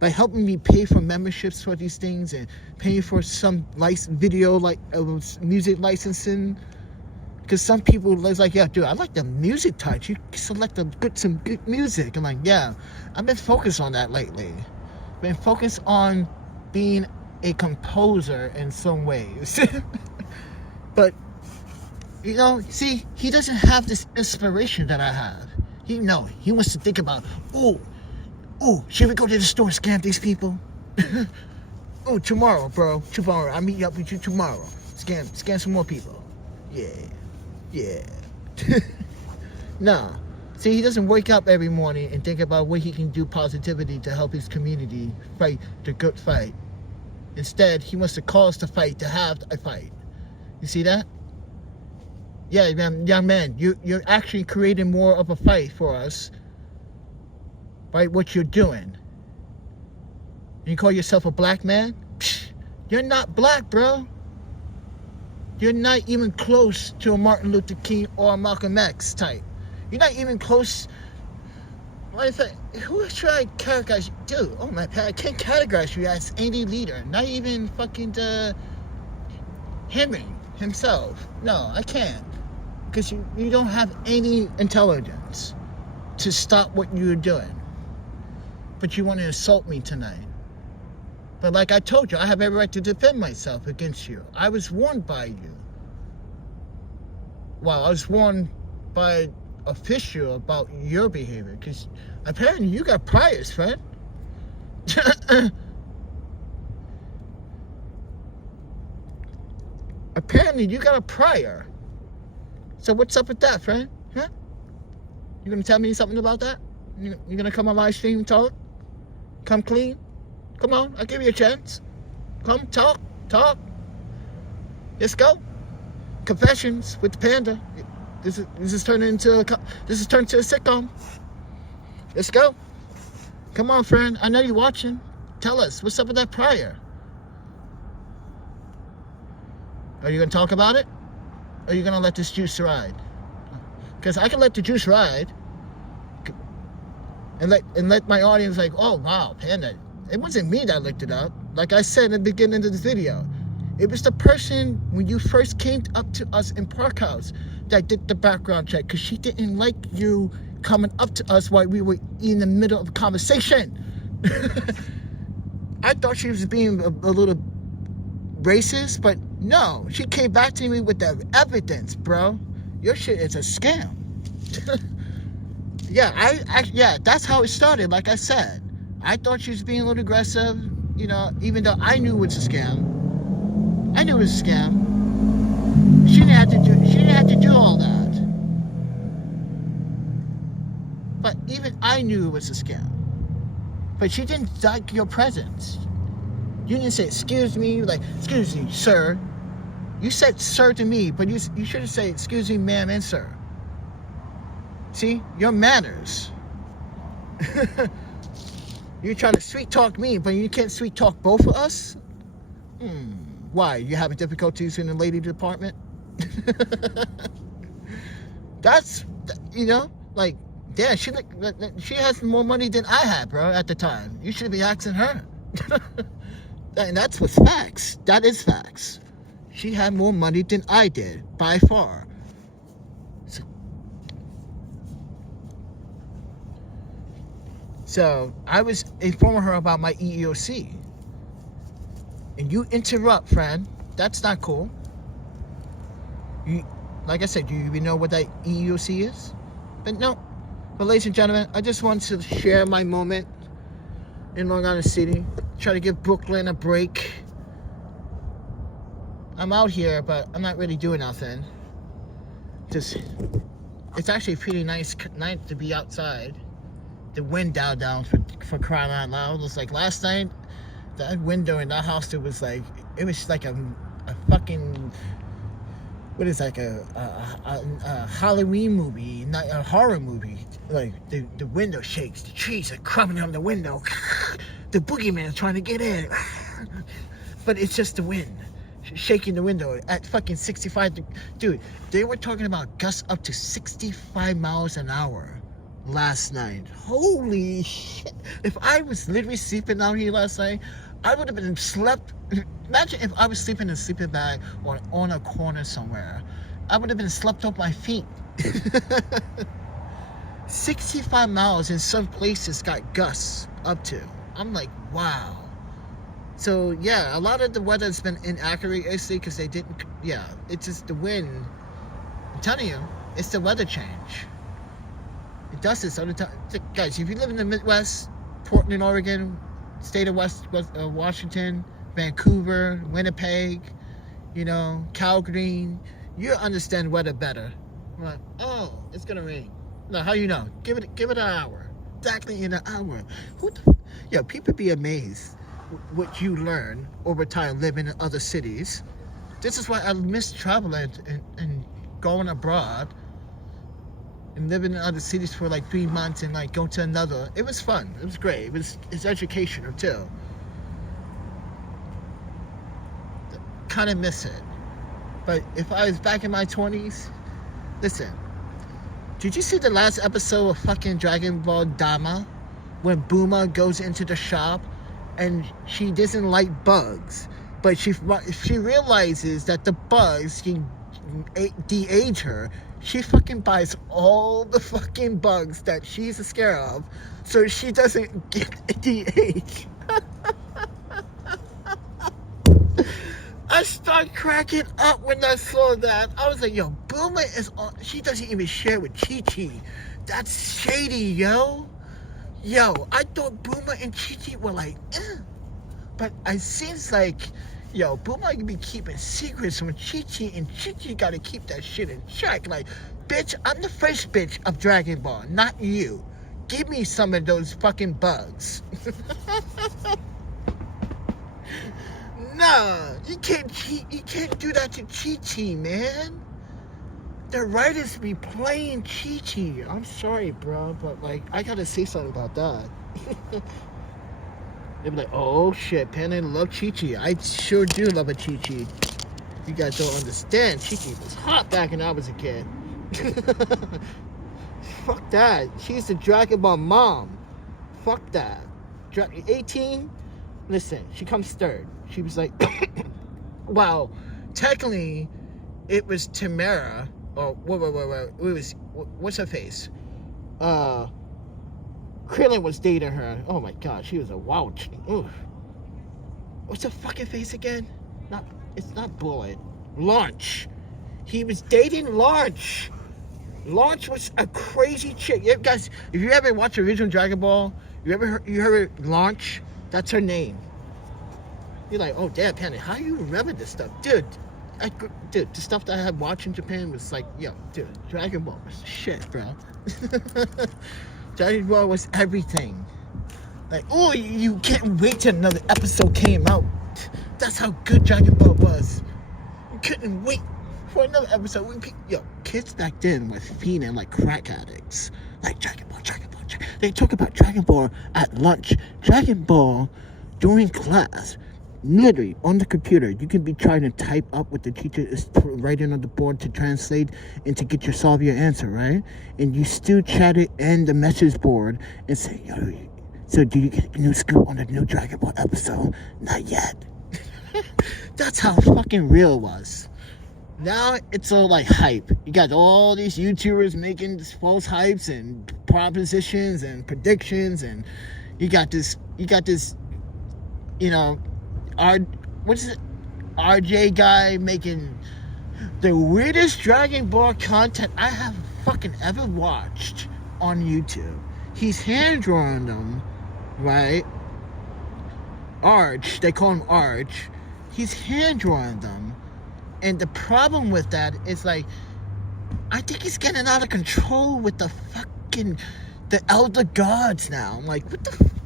By helping me pay for memberships for these things and paying for some video like music licensing. Because some people was like, yeah, dude, I like the music touch. You select some good music. I'm like, yeah, I've been focused on that lately. Been focused on being a composer in some ways. But, you know, see, he doesn't have this inspiration that I have. He wants to think about, oh, should we go to the store, scam these people? Oh, tomorrow, bro. Tomorrow. I'll meet up with you tomorrow. Scam some more people. Yeah. Nah. See, he doesn't wake up every morning and think about what he can do positivity to help his community fight the good fight. Instead, he wants to cause the fight to have a fight. You see that? Yeah, young man, you're actually creating more of a fight for us by what you're doing. You call yourself a black man? Psh, you're not black, bro. You're not even close to a Martin Luther King or a Malcolm X type. You're not even close. Who should I categorize you? Dude, oh my god, I can't categorize you as any leader. Not even fucking Henry himself. No, I can't. Because you don't have any intelligence to stop what you're doing. But you want to insult me tonight. But like I told you, I have every right to defend myself against you. I was warned by you. Well, I was warned by official about your behavior. Because apparently you got priors, friend. Apparently you got a prior. So what's up with that, friend? Huh? You gonna tell me something about that? You gonna come on live stream and talk? Come clean? Come on, I'll give you a chance. Come, talk. Let's go. Confessions with the Panda. This is turned into a sitcom. Let's go. Come on, friend. I know you're watching. Tell us, what's up with that prior? Are you gonna talk about it? Or are you gonna let this juice ride? Because I can let the juice ride and let my audience like, oh wow, Panda. It wasn't me that looked it up. Like I said in the beginning of this video, it was the person when you first came up to us in Park House that did the background check, because she didn't like you coming up to us while we were in the middle of a conversation. I thought she was being a little racist, but no, she came back to me with the evidence, bro. Your shit is a scam. Yeah, that's how it started. Like I said, I thought she was being a little aggressive, you know, even though I knew it was a scam. I knew it was a scam. She didn't have to do all that. But even I knew it was a scam. But she didn't like your presence. You didn't say, excuse me, like, excuse me, sir. You said sir to me, but you should have said, excuse me, ma'am and sir. See, your manners. You're trying to sweet talk me, but you can't sweet talk both of us? Why? You having difficulties in the lady department? That's, you know, like, yeah, she has more money than I had, bro, at the time. You should be asking her. And that's what's facts. That is facts. She had more money than I did, by far. So I was informing her about my EEOC. And you interrupt, friend. That's not cool. Like I said, do you even know what that EEOC is? But no. But ladies and gentlemen, I just wanted to share my moment in Long Island City. Try to give Brooklyn a break. I'm out here, but I'm not really doing nothing. It's actually pretty nice night to be outside. The wind dialed down for crying out loud. It was like last night, that window in that house, it was like a fucking, what is like a Halloween movie, not a horror movie. Like the window shakes, the trees are crumbling on the window. The boogeyman's trying to get in. But it's just the wind shaking the window at fucking 65. Dude, they were talking about gusts up to 65 miles an hour last night. Holy shit. If I was literally sleeping out here last night, I would have been slept. Imagine if I was sleeping in a sleeping bag or on a corner somewhere. I would have been slept off my feet. 65 miles in some places got gusts up to. I'm like, wow. So yeah, a lot of the weather's been inaccurate actually because they didn't. Yeah, it's just the wind. I'm telling you, it's the weather change. It does this all the time, guys. If you live in the Midwest, Portland, Oregon, state of Washington, Vancouver, Winnipeg, Calgary, you understand weather better. I'm like, oh, it's gonna rain. No, how you know? Give it an hour. Exactly in an hour. People be amazed what you learn over time living in other cities. This is why I miss traveling and going abroad and living in other cities for like 3 months and like go to another. It was fun. It was great. It's educational too. Kind of miss it. But if I was back in my 20s, listen. Did you see the last episode of fucking Dragon Ball Dama? When Bulma goes into the shop and she doesn't like bugs, but she realizes that the bugs can de-age her. She fucking buys all the fucking bugs that she's scared of so she doesn't get de-age. I started cracking up when I saw that. I was like, yo, Bulma is on. She doesn't even share with Chi-Chi. That's shady, yo. Yo, I thought Bulma and Chi-Chi were like, But it seems like, yo, Bulma can be keeping secrets from Chi-Chi, and Chi-Chi gotta keep that shit in check. Like, bitch, I'm the first bitch of Dragon Ball, not you. Give me some of those fucking bugs. Nah, you can't do that to Chi-Chi, man. The writers be playing Chi-Chi. I'm sorry, bro, but like, I gotta say something about that. They be like, oh shit, Panda love Chi-Chi. I sure do love a Chi-Chi. You guys don't understand. Chi-Chi was hot back when I was a kid. Fuck that. She's the Dragon Ball mom. Fuck that. 18? Listen, she comes third. She was like, wow, technically, it was Tamara. Oh, wait. It was, what's her face? Krillin was dating her. Oh my god, she was a wild chick. Oof. What's her fucking face again? It's not Bullet. Launch. He was dating Launch. Launch was a crazy chick. Yeah, guys, if you ever watched the original Dragon Ball, you heard Launch? That's her name. You're like, oh damn, Panda, how do you remember this stuff? Dude, the stuff that I had watched in Japan was like, yo, dude, Dragon Ball was shit, bro. Dragon Ball was everything. Like, oh, you can't wait till another episode came out. That's how good Dragon Ball was. You couldn't wait for another episode. Yo, kids back then were feeding like crack addicts. Like, Dragon Ball. They talk about Dragon Ball at lunch. Dragon Ball during class. Literally, on the computer, you can be trying to type up what the teacher is writing on the board to translate and to get solve your answer, right? And you still chat it in the message board and say, yo, so do you get a new scoop on the new Dragon Ball episode? Not yet. That's how fucking real it was. Now, it's all like hype. You got all these YouTubers making false hypes and propositions and predictions, and you got this, RJ guy making the weirdest Dragon Ball content I have fucking ever watched on YouTube. He's hand drawing them, right? Arch, they call him Arch. He's hand drawing them, and the problem with that is like, I think he's getting out of control with the elder gods now. I'm like,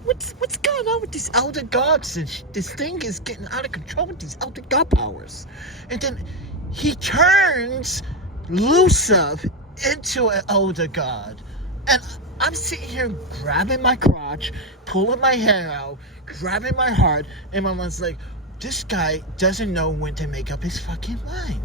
what's going on with these elder gods? This thing is getting out of control with these elder god powers. And then he turns Lucifer into an elder god. And I'm sitting here grabbing my crotch, pulling my hair out, grabbing my heart, and my mom's like, this guy doesn't know when to make up his fucking mind.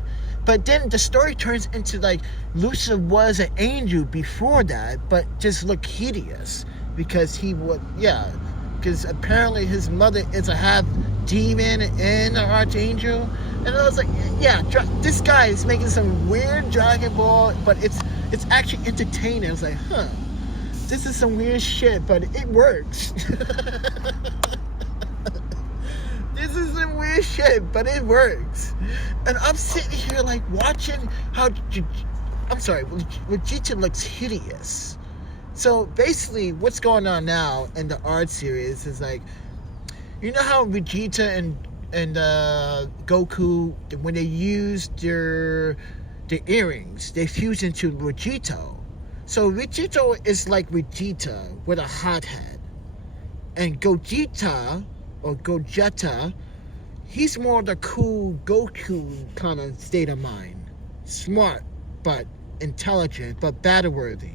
But then the story turns into like Lucifer was an angel before that, but just looked hideous because because apparently his mother is a half demon and an archangel. And I was like, yeah, this guy is making some weird Dragon Ball, but it's actually entertaining. I was like, this is some weird shit, but it works. This is some weird shit, but it works. And I'm sitting here like watching how Vegeta looks hideous. So basically, what's going on now in the art series is like, you know how Vegeta and Goku, when they use their earrings, they fuse into Vegito. So Vegito is like Vegeta with a hot head, and Gogeta or Gogeta, he's more the cool Goku kind of state of mind, smart but intelligent but battle-worthy,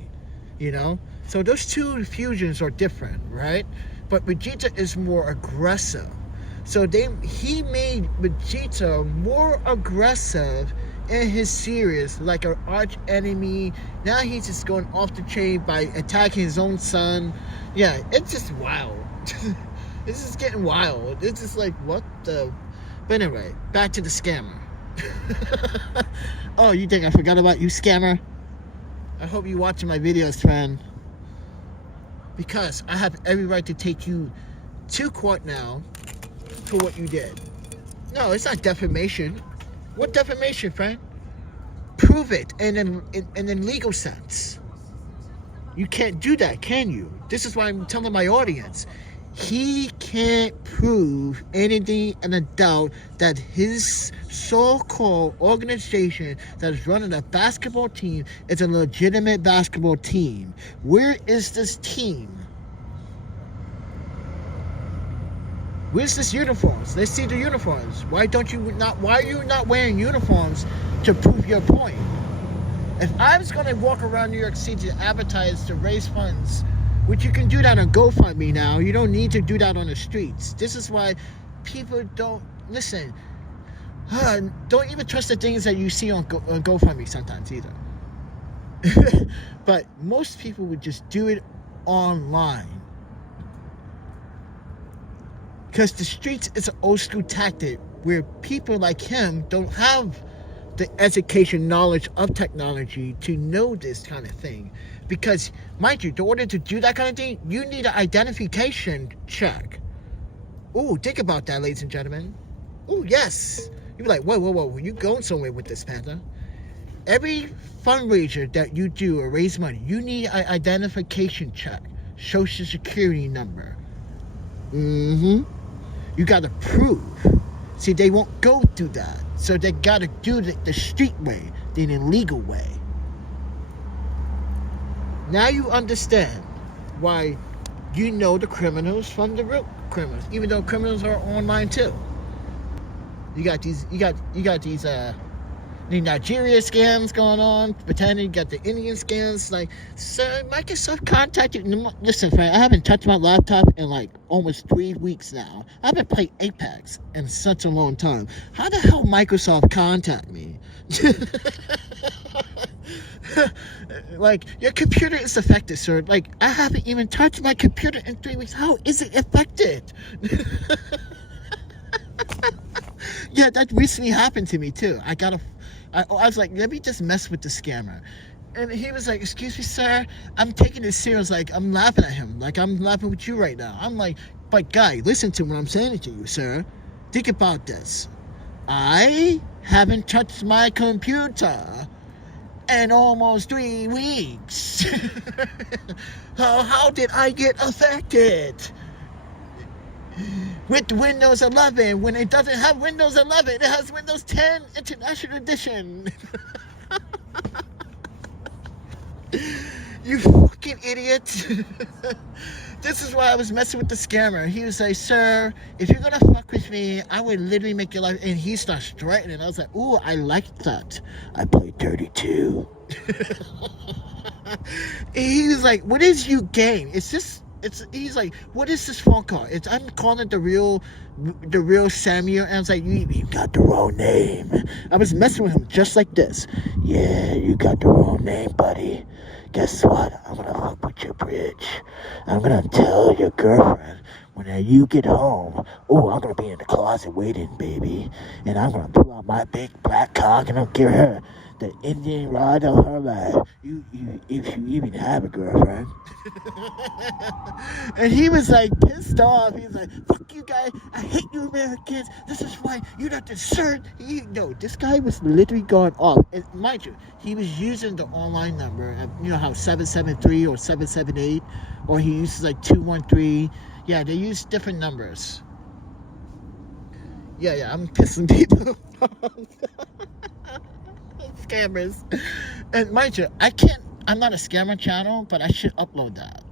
you know. So those two fusions are different, right? But Vegeta is more aggressive. So he made Vegeta more aggressive in his series, like an arch enemy. Now he's just going off the chain by attacking his own son. Yeah, it's just wild. This is getting wild. It's just like, what the... But anyway, back to the scammer. Oh, you think I forgot about you, scammer? I hope you're watching my videos, friend. Because I have every right to take you to court now for what you did. No, it's not defamation. What defamation, friend? Prove it in a legal sense. You can't do that, can you? This is why I'm telling my audience. He can't prove anything in a doubt that his so-called organization that is running a basketball team is a legitimate basketball team. Where is this team? Where's this uniforms? Let's see the uniforms. Why are you not wearing uniforms to prove your point? If I was going to walk around New York City to advertise to raise funds, which you can do that on GoFundMe now. You don't need to do that on the streets. This is why people don't listen. Don't even trust the things that you see on GoFundMe sometimes either. But most people would just do it online. Because the streets is an old school tactic where people like him don't have the education knowledge of technology to know this kind of thing. Because, mind you, in order to do that kind of thing, you need an identification check. Ooh, think about that, ladies and gentlemen. Ooh, yes. You'd be like, whoa, you going somewhere with this, Panda. Every fundraiser that you do or raise money, you need an identification check. Social security number. You got to prove. See, they won't go through that. So they got to do the street way, the illegal way. Now you understand why you know the criminals from the real criminals, even though criminals are online too. You got these the Nigeria scams going on, pretending you got the Indian scams. Like, sir, Microsoft contacted. Listen, friend, I haven't touched my laptop in like almost 3 weeks now. I haven't played Apex in such a long time. How the hell Microsoft contact me? Like, your computer is affected, sir. Like, I haven't even touched my computer in 3 weeks. How is it affected? Yeah, that recently happened to me too. I was like, let me just mess with the scammer. And he was like, excuse me, sir, I'm taking this serious. Like, I'm laughing at him. Like, I'm laughing with you right now. I'm like, but guy, listen to what I'm saying to you, sir. Think about this. I haven't touched my computer in almost 3 weeks. How did I get affected? With Windows 11, when it doesn't have Windows 11, it has Windows 10 International Edition. You fucking idiot. This is why I was messing with the scammer. He was like, sir, if you're gonna fuck with me, I would literally make your life. And he starts threatening. I was like, ooh, I like that. I played 32. He was like, what is you game? He's like, what is this phone call? I'm calling it the real Samuel. And I was like, you got the wrong name. I was messing with him just like this. Yeah, you got the wrong name, buddy. Guess what? I'm gonna fuck with your bridge. I'm gonna tell your girlfriend when you get home, oh, I'm gonna be in the closet waiting, baby. And I'm gonna pull out my big black cock and I'll give her the Indian ride of her life. If you even have a girlfriend. And he was like pissed off. He was like, fuck you guys, I hate you Americans, this is why you don't deserve. No, this guy was literally going off. And mind you, he was using the online number, you know how 773 or 778, or he uses like 213. Yeah, they use different numbers. Yeah, I'm pissing people off. Scammers. And mind you, I'm not a scammer channel, but I should upload that.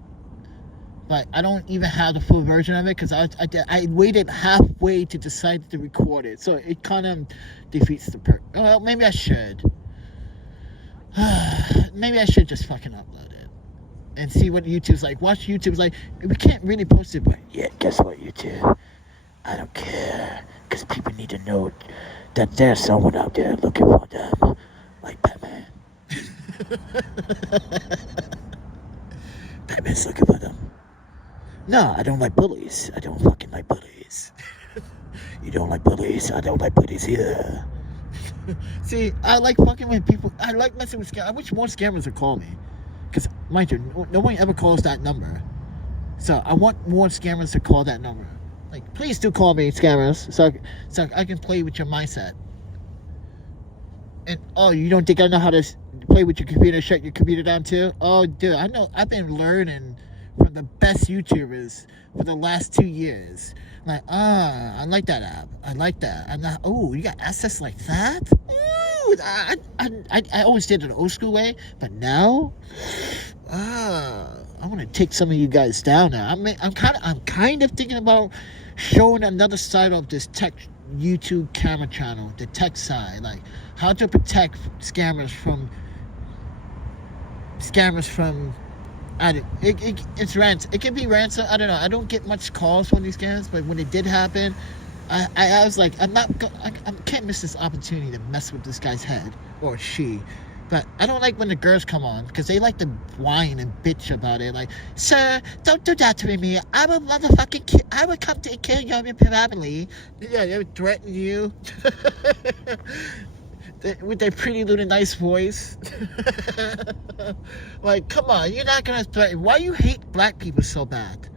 But I don't even have the full version of it because I waited halfway to decide to record it. So it kind of defeats the purpose. Well, maybe I should. Maybe I should just fucking upload it and see what YouTube's like. Watch YouTube's like, we can't really post it, but yeah, guess what, YouTube? I don't care because people need to know that there's someone out there looking for them, like Batman. Batman's looking for them. No, I don't like bullies. I don't fucking like bullies. You don't like bullies? I don't like bullies either. See, I like fucking with people. I like messing with scammers. I wish more scammers would call me. Because, mind you, nobody ever calls that number. So I want more scammers to call that number. Like, please do call me, scammers, so I can play with your mindset. And, oh, you don't think I know how to play with your computer, shut your computer down too? Oh, dude, I know. I've been learning from the best YouTubers for the last 2 years. Like, I like that app. I like that. I'm not, oh, you got access like that? Ooh, I always did it the old school way, but now, I want to take some of you guys down now. I'm kind of thinking about showing another side of this tech YouTube camera channel, the tech side, like how to protect scammers from it's ransom. It can be ransom. I don't know. I don't get much calls from these scams, but when it did happen, I was like, I can't miss this opportunity to mess with this guy's head or she. But I don't like when the girls come on because they like to whine and bitch about it. Like, sir, don't do that to me. I will motherfucking I will come to kill you and your family. Yeah, they would threaten you with their pretty little nice voice. Like, come on, you're not gonna threaten. Why you hate black people so bad?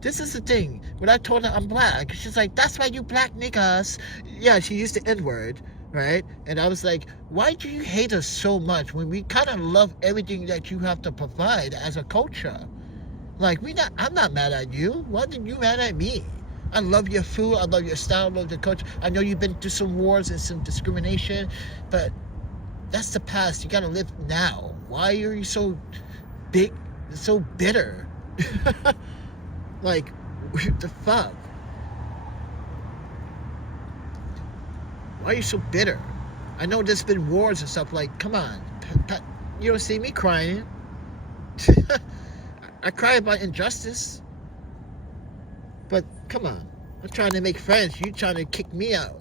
This is the thing. When I told her I'm black, she's like, that's why you black niggas. Yeah, she used the N-word. Right? And I was like, why do you hate us so much when we kind of love everything that you have to provide as a culture? Like, I'm not mad at you. Why are you mad at me? I love your food. I love your style. I love your culture. I know you've been through some wars and some discrimination, but that's the past. You got to live now. Why are you so big, so bitter? Like, what the fuck? Why are you so bitter? I know there's been wars and stuff. Like, come on. You don't see me crying. I cry about injustice. But, come on. I'm trying to make friends. You trying to kick me out.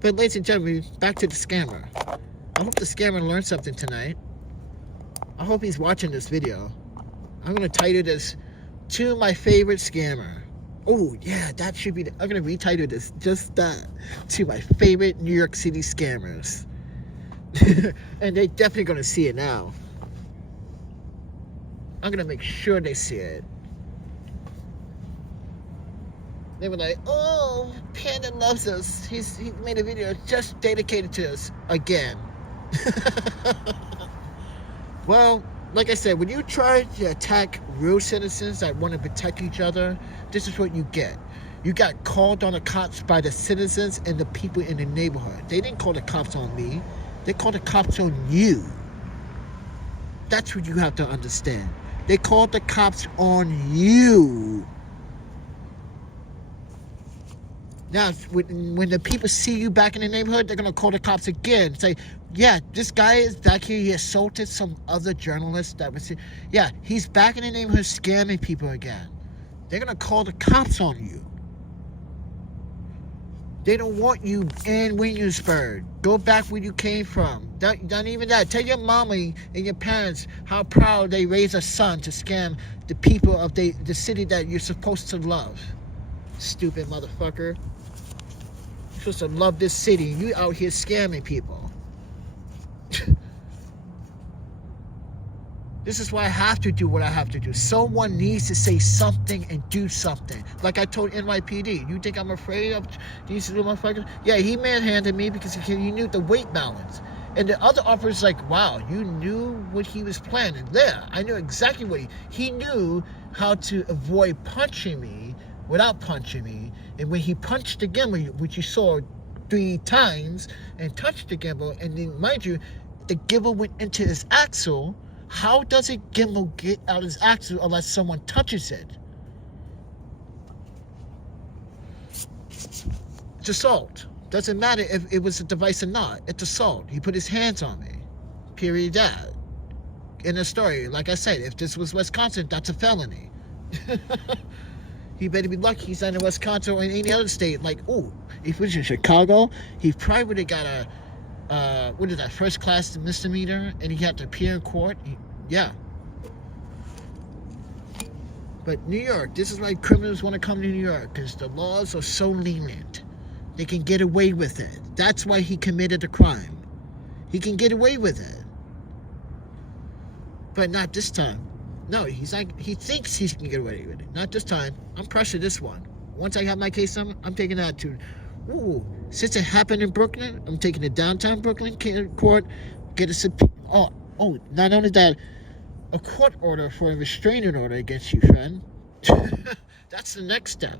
But, ladies and gentlemen, back to the scammer. I hope the scammer learned something tonight. I hope he's watching this video. I'm going to title this, To My Favorite Scammer. Oh, yeah, that should be I'm going to retitle this, just that, To My Favorite New York City Scammers. And they're definitely going to see it now. I'm going to make sure they see it. They were like, oh, Panda loves us. He made a video just dedicated to us again. Well, like I said, when you try to attack real citizens that want to protect each other, this is what you get. You got called on the cops by the citizens and the people in the neighborhood. They didn't call the cops on me. They called the cops on you. That's what you have to understand. They called the cops on you. Now, when the people see you back in the neighborhood, they're going to call the cops again. Say, yeah, this guy is back here. He assaulted some other journalist that was here. Yeah, he's back in the neighborhood scamming people again. They're going to call the cops on you. They don't want you in Williamsburg. Go back where you came from. Don't even that. Tell your mommy and your parents how proud they raised a son to scam the people of the city that you're supposed to love. Stupid motherfucker. You're supposed to love this city. You out here scamming people. This is why I have to do what I have to do. Someone needs to say something and do something. Like I told NYPD, you think I'm afraid of these little motherfuckers? Yeah, he manhandled me because he knew the weight balance. And the other officer's like, wow, you knew what he was planning. Yeah, I knew exactly what he knew how to avoid punching me without punching me. And when he punched the gimbal, which you saw 3 times, and touched the gimbal, and then mind you, the gimbal went into his axle. How does a gimbal get out of his axle unless someone touches it? It's assault. Doesn't matter if it was a device or not. It's assault. He put his hands on me. Period. That. In the story, like I said, if this was Wisconsin, that's a felony. He better be lucky he's not in Wisconsin or in any other state. Like, oh, if he was in Chicago, he probably would have got a what is that, first class misdemeanor, and he had to appear in court. Yeah. But New York, this is why criminals want to come to New York, because the laws are so lenient. They can get away with it. That's why he committed a crime. He can get away with it. But not this time. No, he's like, he thinks he can get away with it. Not this time. I'm pressing this one. Once I have my case number, I'm taking that to, ooh, since it happened in Brooklyn, I'm taking the downtown Brooklyn court, get a subpoena. Oh, not only that, a court order for a restraining order against you, friend. That's the next step.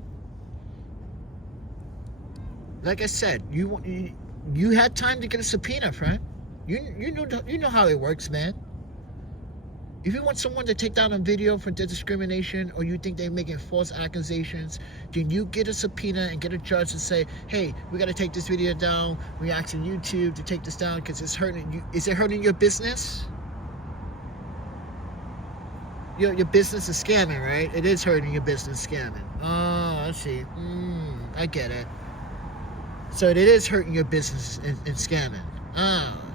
Like I said, you had time to get a subpoena, friend. You know how it works, man. If you want someone to take down a video for discrimination, or you think they're making false accusations, then you get a subpoena and get a judge to say, hey, we got to take this video down. We're asking YouTube to take this down because it's hurting you. Is it hurting your business? Your business is scamming, right? It is hurting your business, scamming. Oh, I see. I get it. So it is hurting your business and scamming.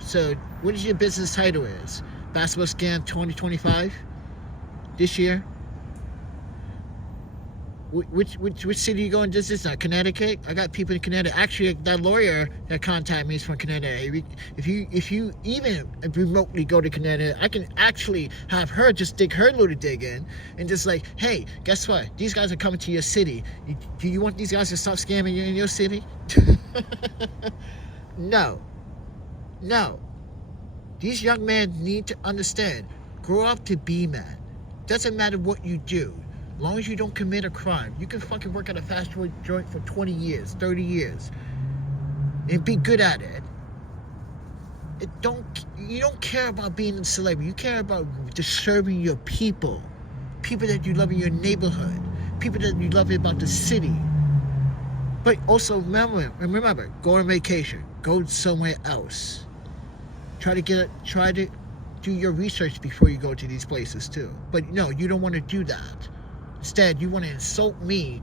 So what is your business title is? Basketball Scam 2025 this year. Which city you going? This is not Connecticut. I got people in Connecticut. Actually, that lawyer that contacted me is from Connecticut. If you even remotely go to Connecticut, I can actually have her just dig her little dig in and just like, hey, guess what? These guys are coming to your city. Do you want these guys to stop scamming you in your city? No. These young men need to understand. Grow up to be man. Doesn't matter what you do. As long as you don't commit a crime. You can fucking work at a fast food joint for 20 years, 30 years. And be good at it. You don't care about being a celebrity. You care about just serving your people. People that you love in your neighborhood. People that you love about the city. But also remember, go on vacation. Go somewhere else. Try to do your research before you go to these places too. But no, you don't want to do that. Instead, you want to insult me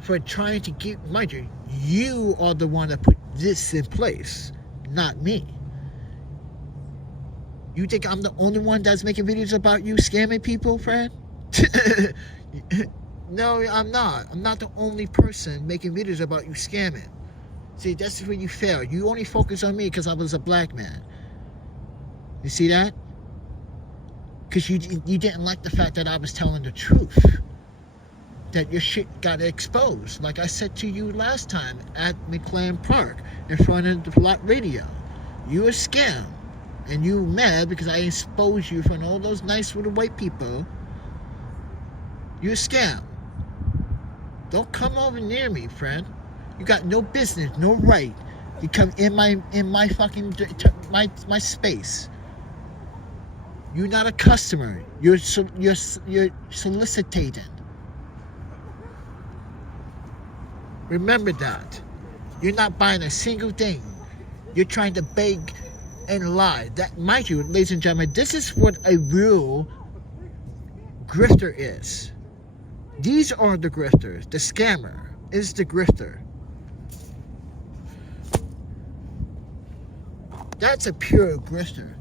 for trying to get, mind you, you are the one that put this in place, not me. You think I'm the only one that's making videos about you scamming people, friend? No, I'm not. I'm not the only person making videos about you scamming. See, that's where you fail. You only focus on me because I was a black man. You see that? Because you didn't like the fact that I was telling the truth. That your shit got exposed. Like I said to you last time at McLaren Park in front of the lot radio. You a scam. And you mad because I exposed you in front of all those nice little white people. You a scam. Don't come over near me, friend. You got no business, no right. You come in my fucking my space. You're not a customer. You're soliciting. Remember that. You're not buying a single thing. You're trying to beg and lie. That, mind you, ladies and gentlemen, this is what a real grifter is. These are the grifters. The scammer is the grifter. That's a pure grifter.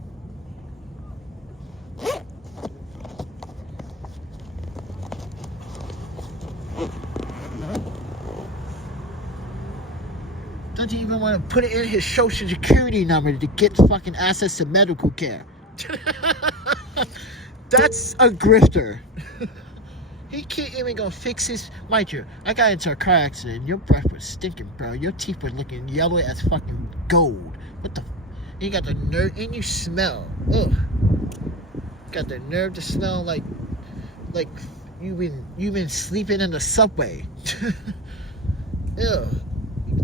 Doesn't even want to put it in his social security number to get fucking access to medical care. That's a grifter. He can't even go fix his. Mind you, I got into a car accident. Your breath was stinking, bro. Your teeth were looking yellow as fucking gold. What the? You got the nerve, and you smell. Ugh. Got the nerve to smell like you've been sleeping in the subway. Ew.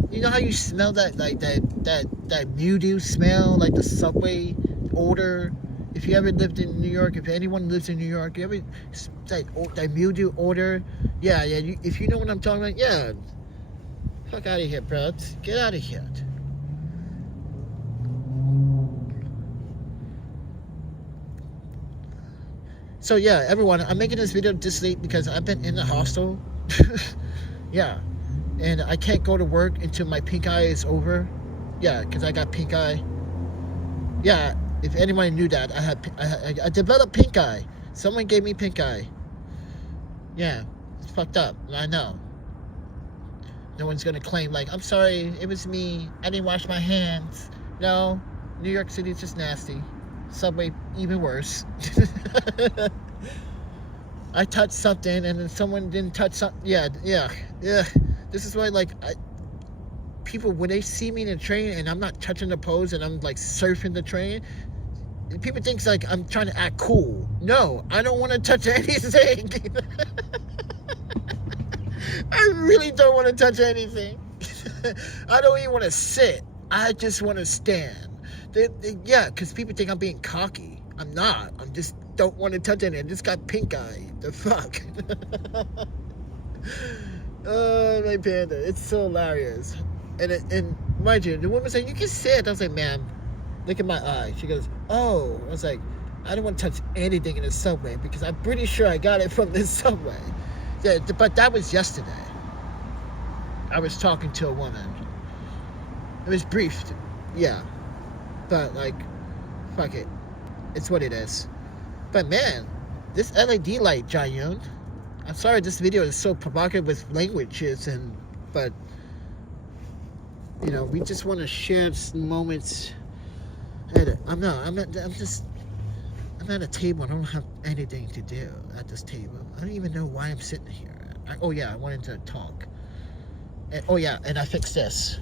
You know how you smell that that mildew smell, like the subway odor? If you ever lived in New York, if anyone lives in New York, you ever that mildew odor? Yeah. If you know what I'm talking about, yeah. Fuck out of here, bro. Get out of here. So yeah, everyone, I'm making this video this late because I've been in the hostel. Yeah. And I can't go to work until my pink eye is over. Yeah, because I got pink eye. Yeah, if anyone knew that, I developed pink eye. Someone gave me pink eye. Yeah, it's fucked up. I know. No one's gonna claim like, I'm sorry, it was me. I didn't wash my hands. No, New York City is just nasty. Subway even worse. I touched something and then someone didn't touch something. Yeah. This is why, like, people, when they see me in the train and I'm not touching the pose and I'm like surfing the train, people think like I'm trying to act cool. No, I don't want to touch anything. I really don't want to touch anything. I don't even want to sit. I just want to stand. Yeah, because people think I'm being cocky. I'm not. I'm just don't want to touch anything. I just got pink eye. The fuck? Oh, my panda. It's so hilarious. And mind you, the woman said, you can sit. I was like, ma'am, look at my eye. She goes, oh. I was like, I don't want to touch anything in the subway because I'm pretty sure I got it from this subway. Yeah, but that was yesterday. I was talking to a woman. It was brief. Yeah. But, like, fuck it. It's what it is. But, man, this LED light, Zhiyun. I'm sorry this video is so provocative with languages, but, you know, we just want to share moments. I'm at a table. I don't have anything to do at this table. I don't even know why I'm sitting here. I wanted to talk. And I fixed this.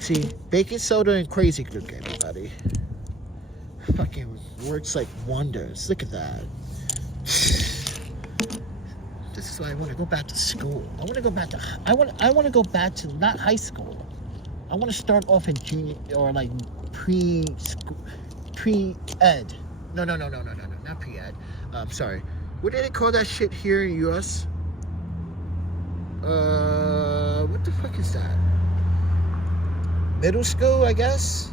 See, baking soda and crazy glue, everybody. Fucking works like wonders. Look at that. This is why I want to go back to school. I want to go back to not high school. I want to start off in junior or like pre-ed. No, not pre-ed. Sorry. What do they call that shit here in US? What the fuck is that? Middle school, I guess.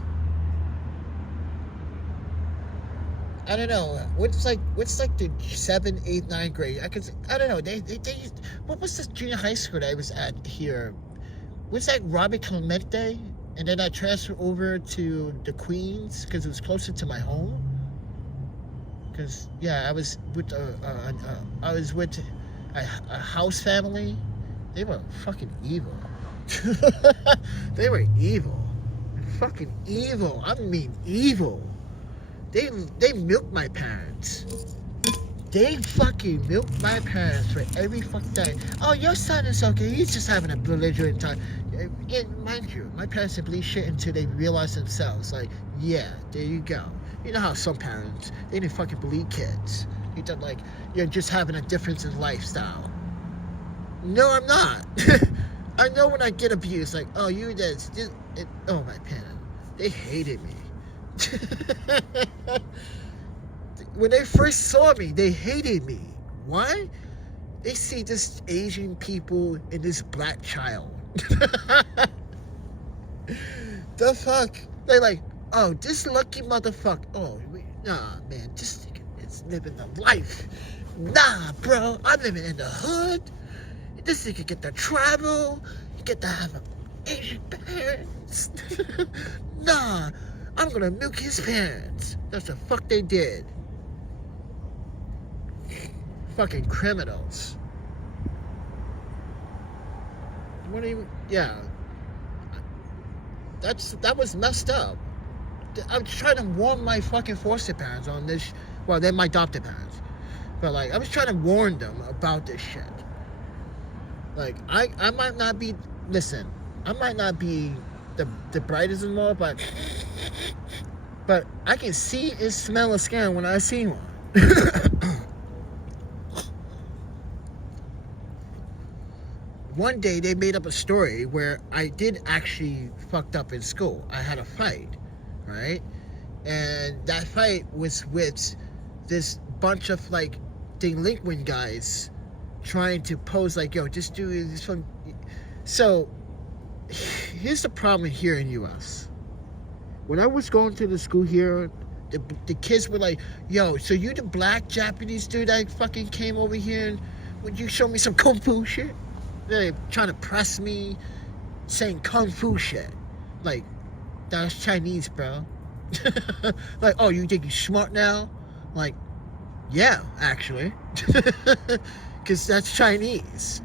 I don't know. What's like the 7th, 8th, 9th grade? I don't know. They what was the junior high school that I was at here? Was that Robert Clemente? And then I transferred over to the Queens because it was closer to my home. Because yeah, I was with a house family. They were fucking evil. They were evil. Fucking evil. I mean evil. They milked my parents. They fucking milked my parents for every fucking day. Oh, your son is okay. He's just having a belligerent time. And mind you, my parents didn't believe shit until they realized themselves. Like, yeah, there you go. You know how some parents, they didn't fucking believe kids. You thought like, you're just having a difference in lifestyle. No, I'm not. I know when I get abused, like, oh, you this. Oh, my parents. They hated me. When they first saw me, they hated me. Why? They see this Asian people and this black child. The fuck? They like, oh, this lucky motherfucker. Oh, nah, man, this nigga is living the life. Nah, bro, I'm living in the hood. This nigga get to travel. You get to have Asian parents. Nah, I'm gonna milk his parents. That's the fuck they did. Fucking criminals. What do you? Yeah. That was messed up. I'm trying to warn my fucking foster parents on this. Well, they're my adopted parents. But, like, I was trying to warn them about this shit. Like, I might not be... Listen, I might not be the brightest in the world, but I can see and smell a scam when I see one. One day, they made up a story where I did actually fucked up in school. I had a fight, right? And that fight was with this bunch of, like, delinquent guys trying to pose like, yo, just do this one. So, here's the problem here in U.S. When I was going to the school here, the kids were like, yo, so you the black Japanese dude that fucking came over here and would you show me some kung fu shit? They're trying to press me, saying kung fu shit. Like, that's Chinese, bro. Like, oh, you think you're smart now? Like, yeah, actually. Because that's Chinese.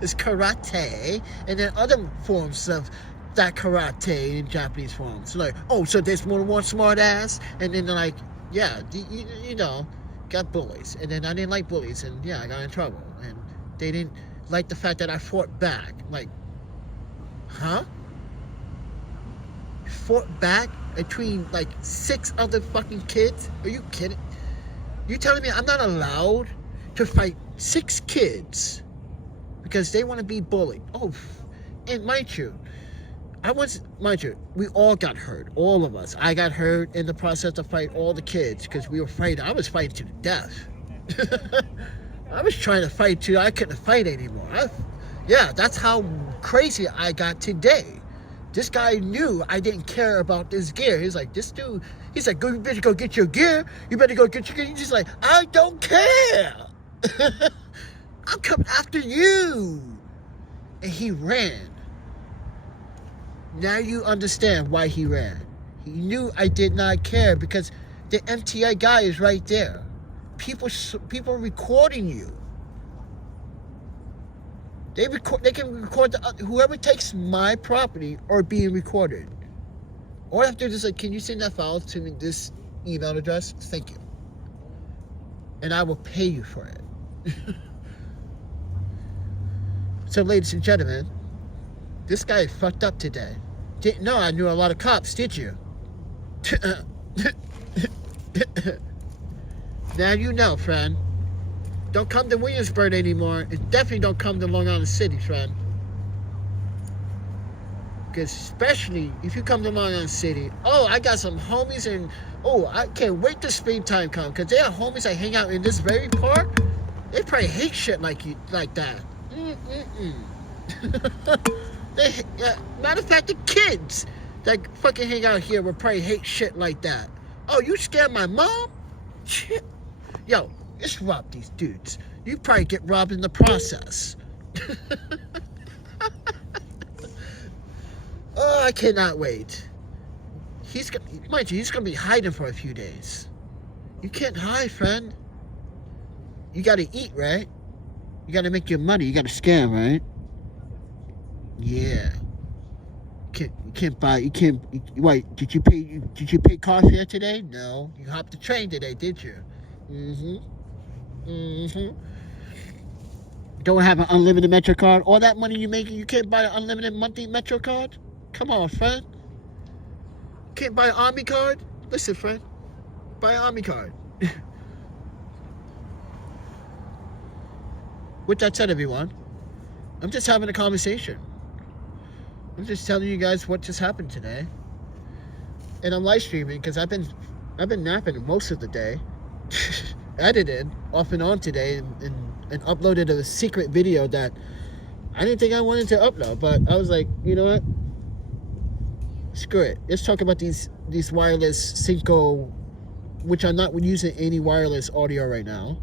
It's karate, and then other forms of that karate in Japanese forms. So like, oh, so there's more than one smart ass? And then they're like, yeah, you know, got bullies. And then I didn't like bullies, and yeah, I got in trouble. And they didn't like the fact that I fought back. Like, huh? Fought back between like 6 other fucking kids? Are you kidding? You telling me I'm not allowed to fight 6 kids because they want to be bullied? Oh, and mind you, we all got hurt. All of us. I got hurt in the process to fight all the kids because we were fighting. I was fighting to the death. I was trying to fight till I couldn't fight anymore. Yeah, that's how crazy I got today. This guy knew I didn't care about this gear. He's like, this dude, he's like, you better go get your gear. You better go get your gear. He's just like, I don't care. I'm coming after you. And he ran. Now you understand why he ran. He knew I did not care because the MTA guy is right there. People are recording you. They can record whoever takes my property or being recorded. All I have to do is like, can you send that file to me, this email address? Thank you. And I will pay you for it. So, ladies and gentlemen, this guy fucked up today. Didn't know I knew a lot of cops, did you? Now you know, friend. Don't come to Williamsburg anymore. And definitely don't come to Long Island City, friend. Because especially if you come to Long Island City, oh, I got some homies and, oh, I can't wait till springtime come. Because they are homies that hang out in this very park. They probably hate shit like that. Matter of fact, the kids that fucking hang out here will probably hate shit like that. Oh, you scared my mom? Shit. Yo, let's rob these dudes. You probably get robbed in the process. Oh, I cannot wait. Mind you, he's gonna be hiding for a few days. You can't hide, friend. You gotta eat, right? You gotta make your money. You gotta scam, right? Yeah. You can't buy. You can't. Wait, did you pay car fare today? No. You hopped the train today, did you? Don't have an unlimited Metro card. All that money you making, you can't buy an unlimited monthly Metro card? Come on, friend. Can't buy an Army card? Listen, friend. Buy an Army card. With that said, everyone, I'm just having a conversation. I'm just telling you guys what just happened today. And I'm live streaming because I've been napping most of the day. Edited off and on today and uploaded a secret video that I didn't think I wanted to upload, but I was like, you know what? Screw it. Let's talk about these wireless Cinco, which I'm not using any wireless audio right now.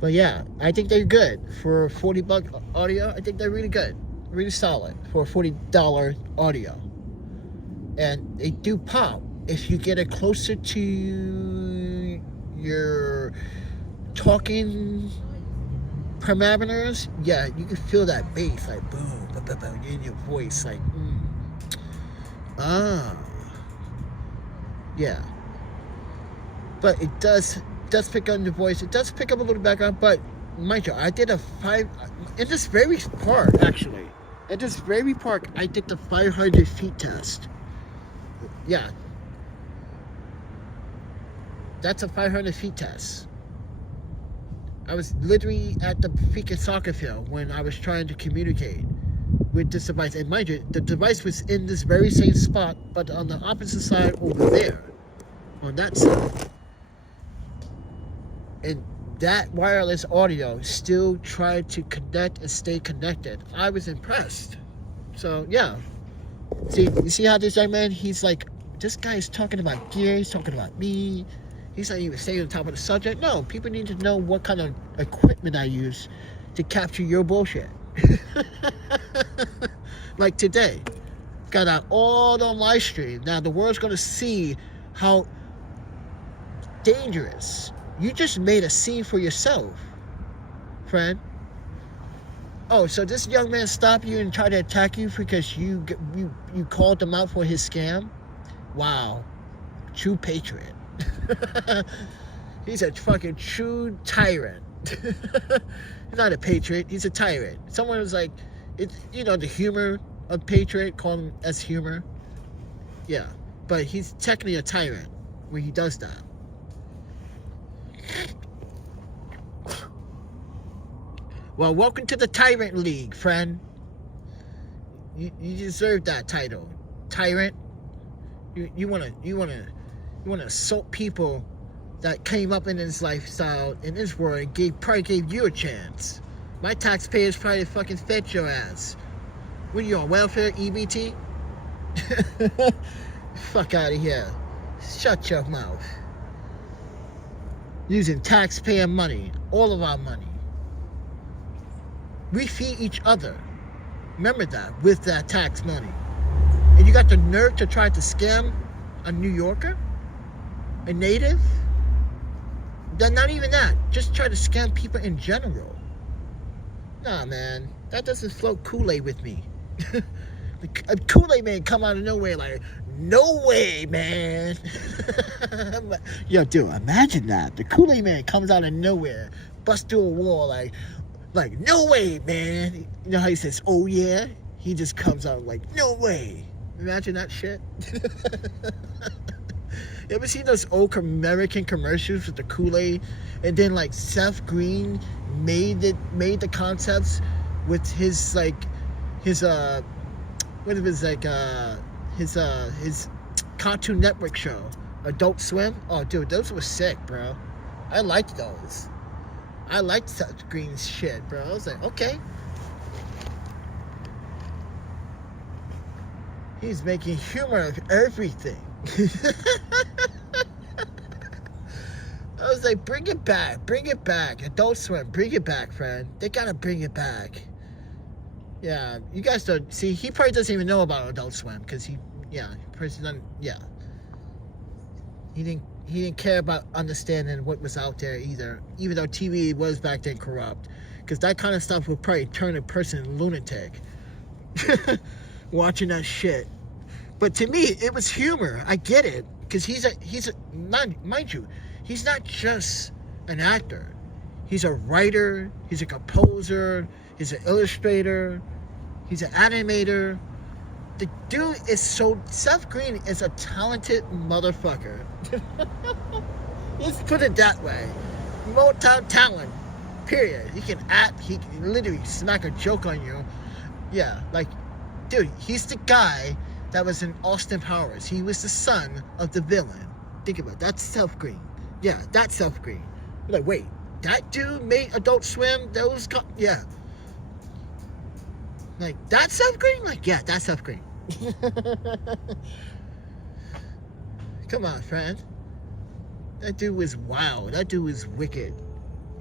But yeah, I think they're good for $40 audio. I think they're really good, really solid for a $40 audio, and they do pop if you get it closer to your talking parameters. Yeah, you can feel that bass, like boom, boom, boom, boom in your voice, like Yeah. But it does pick up the voice. It does pick up a little background, but mind you, I did in this very park, actually. At this very park, I did the 500 feet test. Yeah. That's a 500 feet test. I was literally at the freaking soccer field when I was trying to communicate with this device. And mind you, the device was in this very same spot, but on the opposite side over there. On that side. And that wireless audio still tried to connect and stay connected. I was impressed. So, yeah. See, you see how this young man, he's like, this guy is talking about gear, he's talking about me. He's not even staying on top of the subject. No, people need to know what kind of equipment I use to capture your bullshit. Like today, got out all on live stream. Now the world's gonna see how dangerous. You just made a scene for yourself, friend. Oh, so this young man stopped you and tried to attack you because you called him out for his scam? Wow, true patriot. He's a fucking true tyrant. He's not a patriot, he's a tyrant. Someone was like, it's, you know, the humor of patriot, call him as humor. Yeah, but he's technically a tyrant when he does that. Well, welcome to the Tyrant League, friend. You deserve that title, tyrant. You wanna assault people that came up in this lifestyle, in this world, and probably gave you a chance. My taxpayers probably fucking fed your ass. When you on welfare, EBT? Fuck out of here. Shut your mouth. Using taxpayer money, all of our money. We feed each other. Remember that, with that tax money. And you got the nerve to try to scam a New Yorker? A native? Then not even that. Just try to scam people in general. Nah, man. That doesn't float Kool-Aid with me. A Kool-Aid man come out of nowhere like, no way, man. Yo, dude, imagine that. The Kool-Aid man comes out of nowhere, busts through a wall like, no way, man. You know how he says, oh yeah? He just comes out like, no way. Imagine that shit. You ever seen those old American commercials with the Kool-Aid? And then like Seth Green made the concepts with his Cartoon Network show, Adult Swim. Oh, dude, those were sick, bro. I liked those. I liked Seth Green's shit, bro. I was like, okay. He's making humor of everything. I was like, bring it back, Adult Swim, bring it back, friend. They gotta bring it back. Yeah, you guys don't see. He probably doesn't even know about Adult Swim because he didn't care about understanding what was out there either. Even though TV was back then corrupt, because that kind of stuff would probably turn a person lunatic. Watching that shit. But to me, it was humor. I get it, because he's not, mind you, he's not just an actor. He's a writer. He's a composer. He's an illustrator. He's an animator. The dude is Seth Green is a talented motherfucker. Let's put it that way. Multi-talent, period. He can act, he can literally smack a joke on you. Yeah, like, dude, he's the guy that was in Austin Powers. He was the son of the villain. Think about it. That's Seth Green. Yeah, that's Seth Green. You're like, wait, that dude made Adult Swim? Yeah. Like, that's Seth Green? Like, yeah, that's Seth Green. Come on, friend. That dude was wild. That dude was wicked.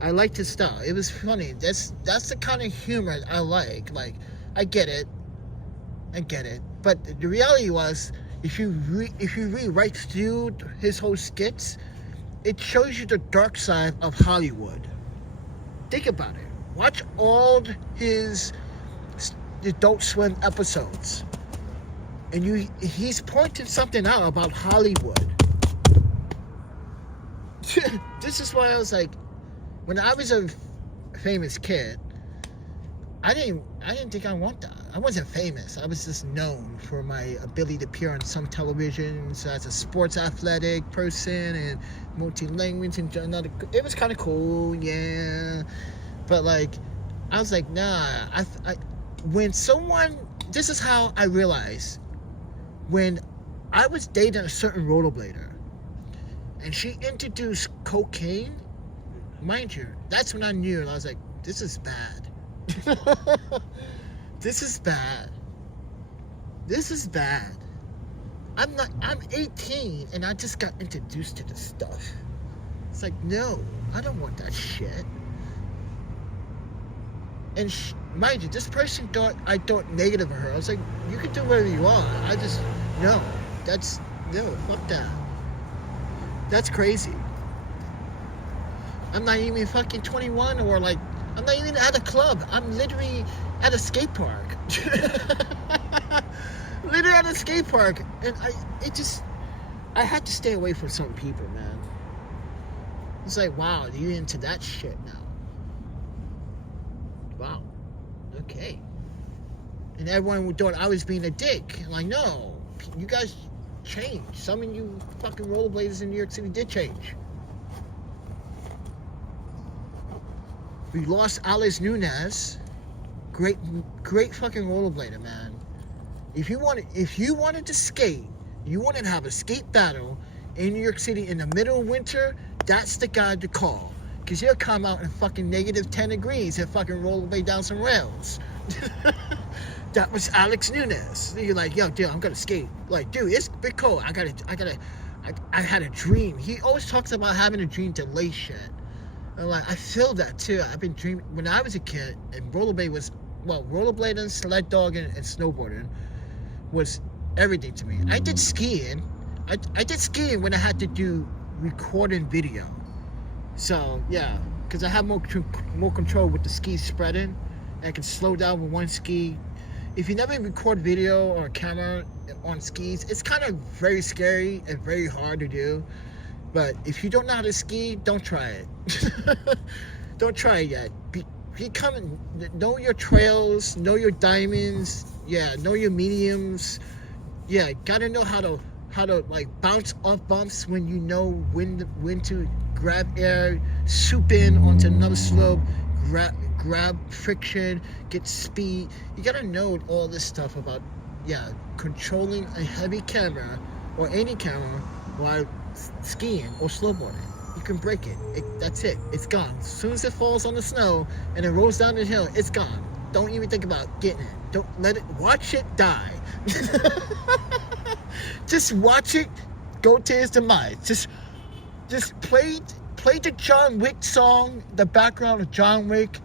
I liked his style. It was funny. That's the kind of humor I like. Like, I get it. But the reality was, if you read right through his whole skits, it shows you the dark side of Hollywood. Think about it. Watch all his Adult Swim episodes, and he's pointing something out about Hollywood. This is why I was like, when I was a famous kid, I didn't think I want that. I wasn't famous. I was just known for my ability to appear on some televisions as a sports athletic person and multi-language and another. It was kind of cool, yeah. But like, I was like, nah. When someone, this is how I realized. When I was dating a certain rollerblader, and she introduced cocaine, mind you, that's when I knew, and I was like, this is bad. This is bad. This is bad. I'm 18 and I just got introduced to this stuff. It's like, no, I don't want that shit. And mind you, this person thought I thought negative of her. I was like, you can do whatever you want. No, fuck that. That's crazy. I'm not even fucking 21 or like, I'm not even at a club. I'm literally at a skate park. Literally at a skate park. And I had to stay away from some people, man. It's like, wow, you into that shit now. Wow. Okay. And everyone thought I was being a dick. I'm like, no, you guys changed. Some of you fucking rollerbladers in New York City did change. We lost Alex Nunez. Great fucking rollerblader, man. If you wanted to skate, you wanted to have a skate battle in New York City in the middle of winter, that's the guy to call. Because he'll come out in fucking negative 10 degrees and fucking rollerblade down some rails. That was Alex Nunez. You're like, yo, dude, I'm gonna skate. Like, dude, it's big cold. I had a dream. He always talks about having a dream to lay shit. And like, I feel that too. I've been dreaming when I was a kid, and rollerblading, sled dogging, and snowboarding was everything to me. I did skiing. I did skiing when I had to do recording video. So yeah, because I have more control with the ski spreading, and I can slow down with one ski. If you never record video or camera on skis, it's kind of very scary and very hard to do. But if you don't know how to ski, don't try it. Don't try it yet. Know your trails, know your diamonds, yeah, know your mediums. Yeah, gotta know how to like bounce off bumps when you know when to grab air, swoop in onto another slope, grab friction, get speed. You gotta know all this stuff about, yeah, controlling a heavy camera or any camera while skiing or snowboarding. You can break it. That's it. It's gone. As soon as it falls on the snow and it rolls down the hill, it's gone. Don't even think about getting it. Don't let it. Watch it die. Just watch it go to its demise. Just play the John Wick song, the background of John Wick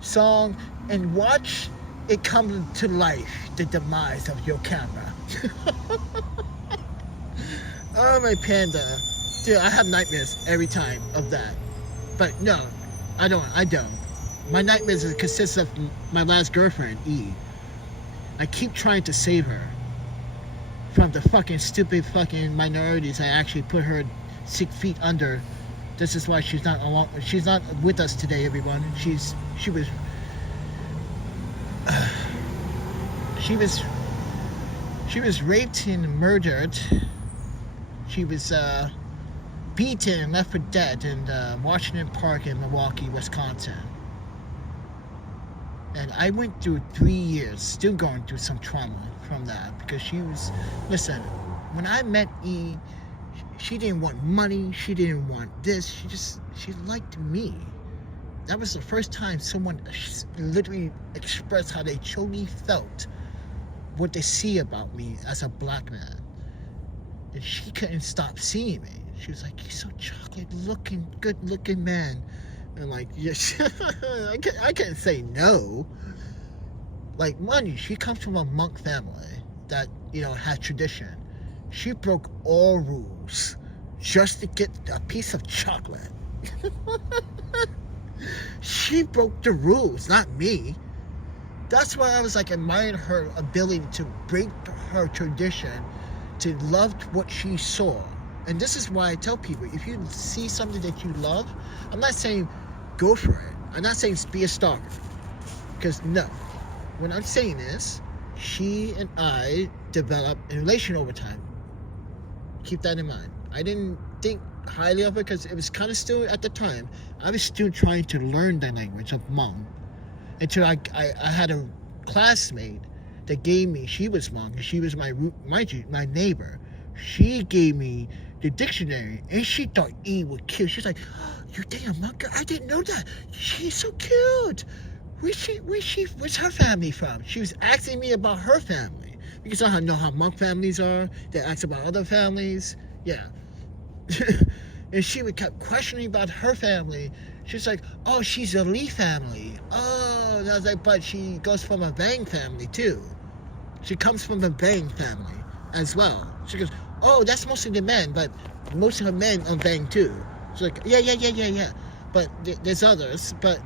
song, and watch it come to life. The demise of your camera. Oh, my panda. Dude, I have nightmares every time of that. But no, I don't. My nightmares consist of my last girlfriend, E. I keep trying to save her from the fucking stupid fucking minorities I actually put her 6 feet under. This is why she's not along. She's not with us today, everyone. She was raped and murdered. She was beaten and left for dead in Washington Park in Milwaukee, Wisconsin. And I went through 3 years, still going through some trauma from that, because she was, listen, when I met E, she didn't want money, she didn't want this, she liked me. That was the first time someone literally expressed how they truly felt, what they see about me as a black man. And she couldn't stop seeing me. She was like, "You're so chocolate looking, good looking man." And like, yes, I can't say no. Like, money, she comes from a monk family that, has tradition. She broke all rules just to get a piece of chocolate. She broke the rules, not me. That's why I was like admiring her ability to break her tradition, to love what she saw And this is why I tell people, if you see something that you love, I'm not saying go for it. I'm not saying be a stalker. Because no. What I'm saying is, she and I developed a relation over time. Keep that in mind. I didn't think highly of it because it was kind of still, at the time, I was still trying to learn the language of Hmong. Until I had a classmate that gave me, she was Hmong, and she was my neighbor. She gave me the dictionary, and she thought E was cute. She was like, oh, you date a Hmong girl? I didn't know that. She's so cute. Where's her family from? She was asking me about her family. Because I know how Hmong families are. They ask about other families. Yeah. And she would keep questioning about her family. She's like, oh, she's a Lee family. Oh, and I was like, but she goes from a Vang family too. She comes from the Vang family as well. She goes, oh, that's mostly the men, but most of the men are Vang too. She's like, yeah. But there's others. But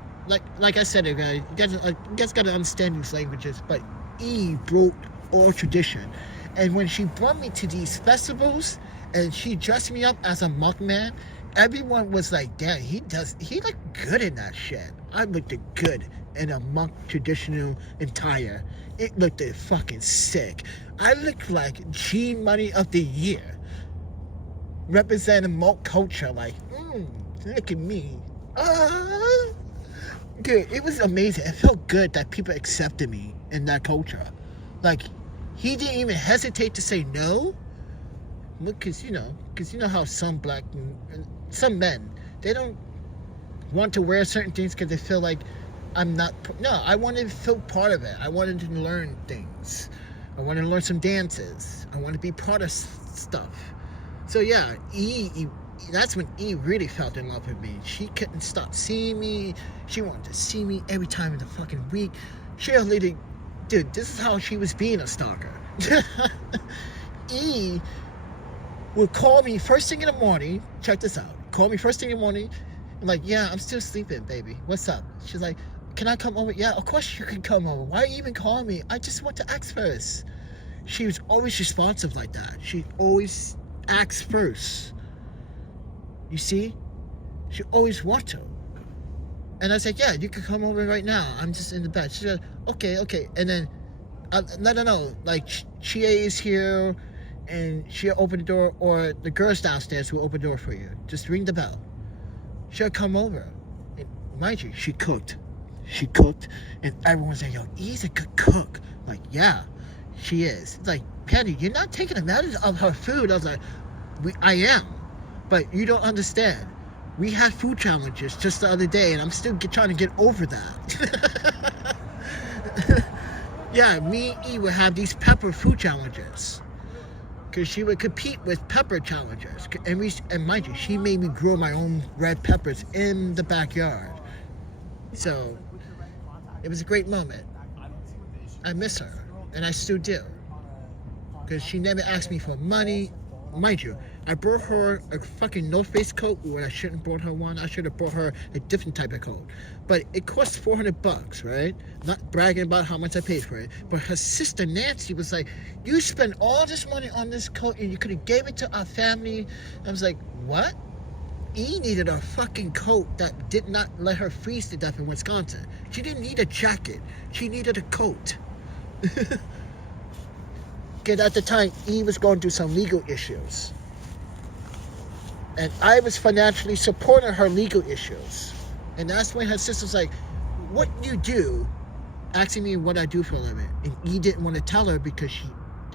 like I said, you guys got to understand these languages. But E broke all tradition. And when she brought me to these festivals, and she dressed me up as a Hmong man, everyone was like, damn, he looked good in that shit. I looked good in a Hmong traditional attire. It looked fucking sick. I looked like G Money of the Year. Representing Hmong culture, like, look at me. Dude, it was amazing. It felt good that people accepted me in that culture. Like, he didn't even hesitate to say no. Look, because you know how some men, they don't want to wear certain things because they feel like I'm not. No, I wanted to feel part of it. I wanted to learn things. I wanted to learn some dances. I wanted to be part of stuff. So yeah, that's when E really felt in love with me. She couldn't stop seeing me. She wanted to see me every time in the fucking week. She was literally, dude, this is how she was being a stalker. E would call me first thing in the morning. Check this out. Call me first thing in the morning. I'm like, yeah, I'm still sleeping, baby. What's up? She's like, can I come over? Yeah, of course you can come over. Why are you even calling me? I just want to ask first. She was always responsive like that. She always asks first. You see? She always wanted to. And I said, yeah, you can come over right now. I'm just in the bed. She said, okay. And then, no. Like, Chia is here. And she'll open the door, or the girls downstairs will open the door for you. Just ring the bell. She'll come over. And mind you, she cooked. And everyone's like, yo, E's a good cook. Like, yeah, she is. It's like, Patty, you're not taking advantage of her food. I was like, I am. But you don't understand. We had food challenges just the other day, and I'm still trying to get over that. Yeah, me and E would have these pepper food challenges. Because she would compete with pepper challenges. And mind you, she made me grow my own red peppers in the backyard. So, it was a great moment. I miss her, and I still do. Because she never asked me for money. Mind you, I brought her a fucking North Face coat when I shouldn't have brought her one. I should have brought her a different type of coat. But it cost $400, right? Not bragging about how much I paid for it. But her sister Nancy was like, you spent all this money on this coat and you could have gave it to our family. I was like, what? E needed a fucking coat that did not let her freeze to death in Wisconsin. She didn't need a jacket. She needed a coat. Because at the time, E was going through some legal issues. And I was financially supporting her legal issues. And that's when her sister's like, what you do? Asking me what I do for a living. And E didn't want to tell her because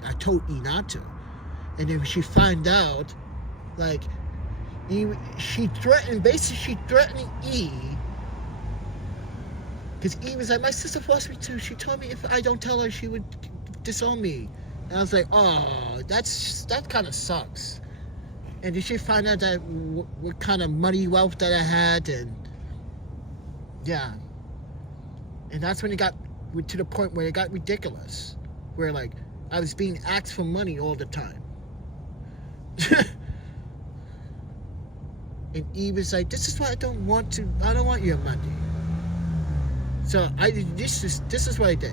I told E not to. And then she found out, like, she threatened E. Because E was like, my sister forced me to. She told me if I don't tell her, she would disown me. And I was like, oh, that kind of sucks. And then she found out that what kind of money wealth that I had, and yeah. And that's when it got to the point where it got ridiculous. Where, like, I was being asked for money all the time. And Eve was like, this is why I don't want your money. So this is what I did.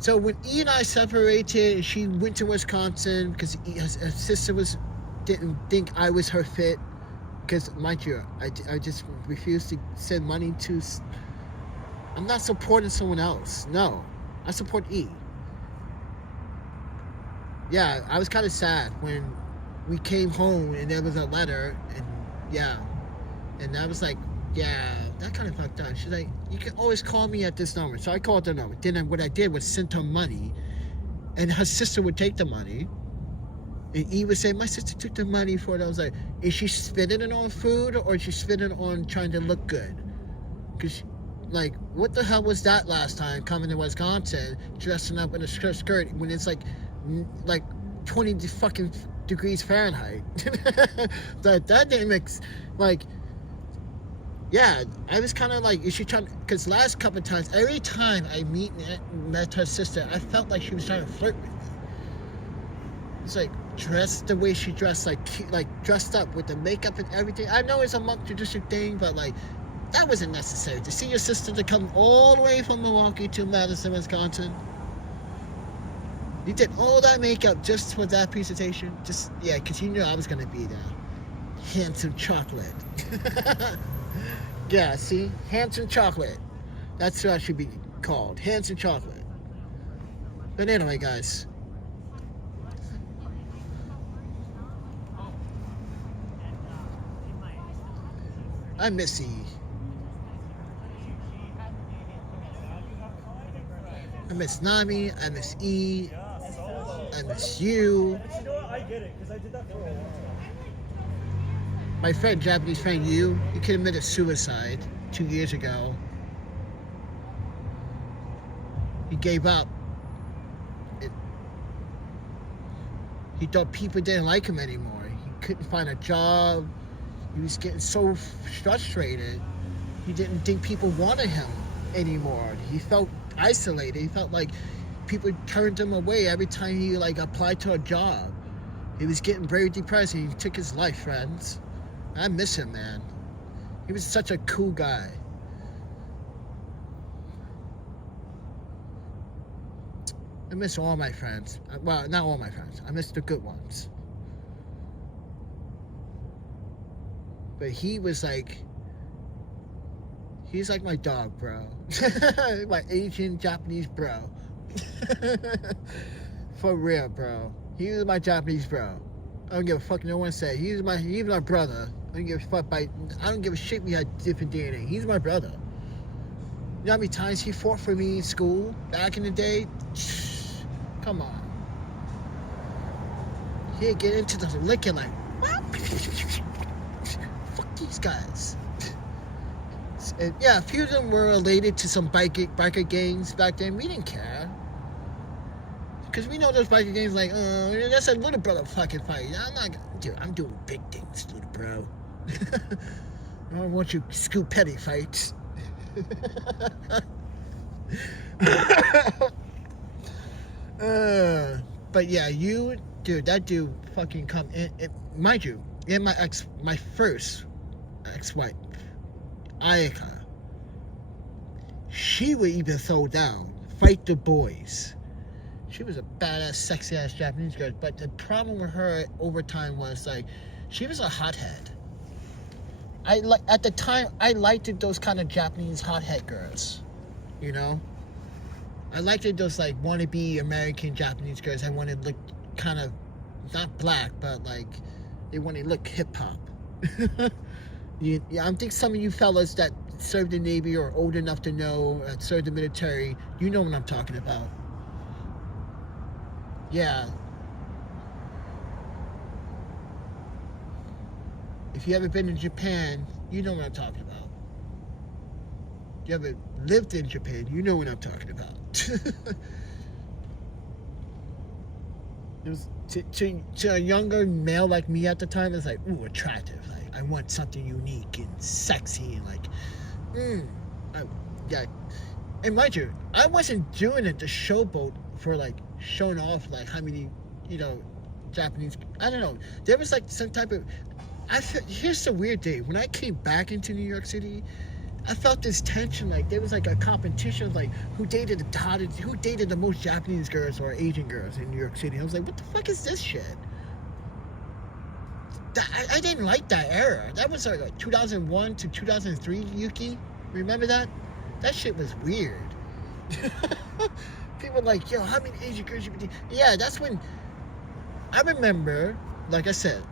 So when E and I separated, she went to Wisconsin because her sister was didn't think I was her fit. Because, mind you, I just refused to send money to... I'm not supporting someone else. No. I support E. Yeah, I was kind of sad when we came home and there was a letter. And, yeah. And I was like, yeah, that kind of fucked up. She's like, you can always call me at this number. So I called the number. Then what I did was send her money. And her sister would take the money. And E would say, my sister took the money for it. I was like, is she spending it on food or is she spending it on trying to look good? Because, like, what the hell was that last time coming to Wisconsin, dressing up in a skirt when it's like 20 fucking degrees Fahrenheit? that didn't make, like, yeah, I was kind of like, is she trying, because last couple of times, every time I met her sister, I felt like she was trying to flirt with me. It's like, dressed the way she dressed, like dressed up with the makeup and everything. I know it's a month tradition thing, but like, that wasn't necessary. To see your sister to come all the way from Milwaukee to Madison, Wisconsin. You did all that makeup just for that presentation? Just, yeah, because you knew I was going to be there. Handsome chocolate. Yeah, see? Handsome chocolate. That's what I should be called. Handsome chocolate. But anyway, guys. I miss E. I miss Nami. I miss E. I miss you. I get it, because I did that for a while. My friend, Japanese friend Yu, he committed suicide 2 years ago. He gave up. He thought people didn't like him anymore. He couldn't find a job. He was getting so frustrated. He didn't think people wanted him anymore. He felt isolated. He felt like people turned him away every time he like applied to a job. He was getting very depressed and he took his life, friends. I miss him, man. He was such a cool guy. I miss all my friends. Well, not all my friends. I miss the good ones. But he was like, he's like my dog, bro. My Asian Japanese bro. For real, bro. He was my Japanese bro. I don't give a fuck no one say. He's my brother. I don't give a fuck I don't give a shit we had different DNA. He's my brother. You know how many times he fought for me in school back in the day? Come on. He'd get into the licking like, fuck these guys. And yeah, a few of them were related to some biker gangs back then. We didn't care. Because we know those biker gangs like, that's a little brother fucking fight. I'm doing big things, little bro. I don't want you scoop petty fights. But yeah, that dude fucking come in. Mind you, in my first ex-wife, Ayaka, she would even throw down, fight the boys. She was a badass, sexy-ass Japanese girl, but the problem with her over time was, like, she was a hothead. At the time, I liked those kind of Japanese hothead girls, you know? I liked those, like, wannabe American Japanese girls. I wanted to look kind of, not black, but, like, they wanted to look hip-hop. I think some of you fellas that served the Navy or old enough to know, served the military, you know what I'm talking about. Yeah. If you ever been in Japan, you know what I'm talking about. If you ever lived in Japan, you know what I'm talking about. It was to a younger male like me at the time, it's like, ooh, attractive. Like, I want something unique and sexy and like, yeah. And mind you, I wasn't doing it to showboat for like showing off like how many, Japanese. I don't know. There was like some type of. Here's the weird thing. When I came back into New York City, I felt this tension. Like there was like a competition, like who dated the most Japanese girls or Asian girls in New York City. I was like, what the fuck is this shit? I didn't like that era. That was like 2001 to 2003, Yuki. Remember that? That shit was weird. People were like, yo, how many Asian girls you been dating? Yeah, that's when... I remember, like I said,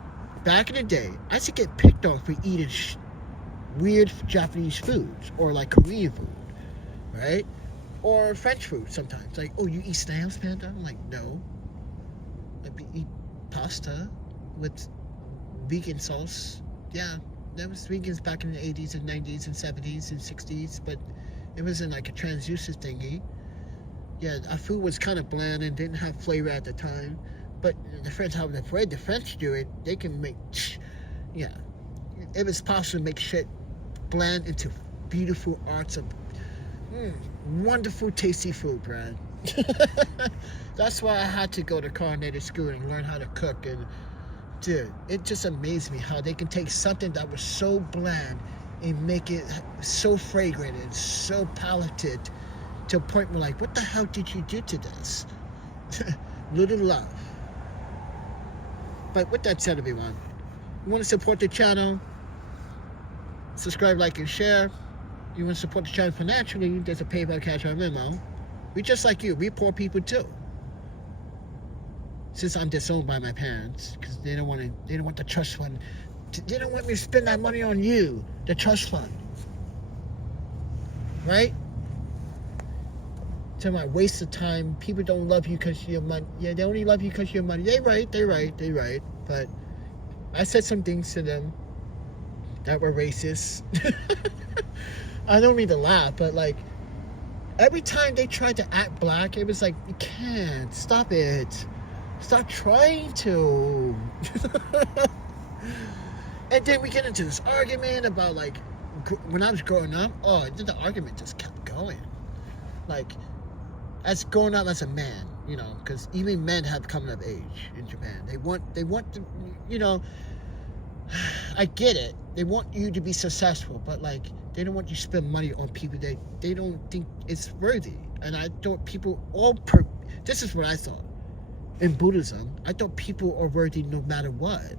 back in the day, I used to get picked on for eating weird Japanese foods. Or like Korean food. Right? Or French food sometimes. Like, oh, you eat snails, Panda? I'm like, no. I eat pasta with vegan sauce. Yeah, there was vegans back in the 80s and 90s and 70s and 60s, but it wasn't like a transducer thingy. Yeah, our food was kind of bland and didn't have flavor at the time. But the French, how the way the French do it, they can make, yeah, it was possible to make shit bland into beautiful arts of wonderful, tasty food, Brad. That's why I had to go to culinary school and learn how to cook. And dude, it just amazed me how they can take something that was so bland and make it so fragrant and so palated to a point where like, what the hell did you do to this? Little love. But with that said, everyone, you want to support the channel, subscribe, like, and share. You want to support the channel financially, there's a PayPal, Cash App, Venmo. We just like you. We poor people too. Since I'm disowned by my parents, because they don't want the trust fund. They don't want me to spend that money on you, the trust fund. Right? Tell my waste of time. People don't love you because you're money. Yeah, they only love you because you're money. They right. But I said some things to them that were racist. I don't mean to laugh, but like every time they tried to act black, it was like, you can't. Stop it. Stop trying to. And then we get into this argument about like when I was growing up. Oh, then the argument just kept going. Like as growing up as a man, you know, because even men have coming of age in Japan. They want to, you know. I get it. They want you to be successful, but like they don't want you to spend money on people that they don't think it's worthy. And I thought people this is what I thought. In Buddhism, I thought people are worthy no matter what.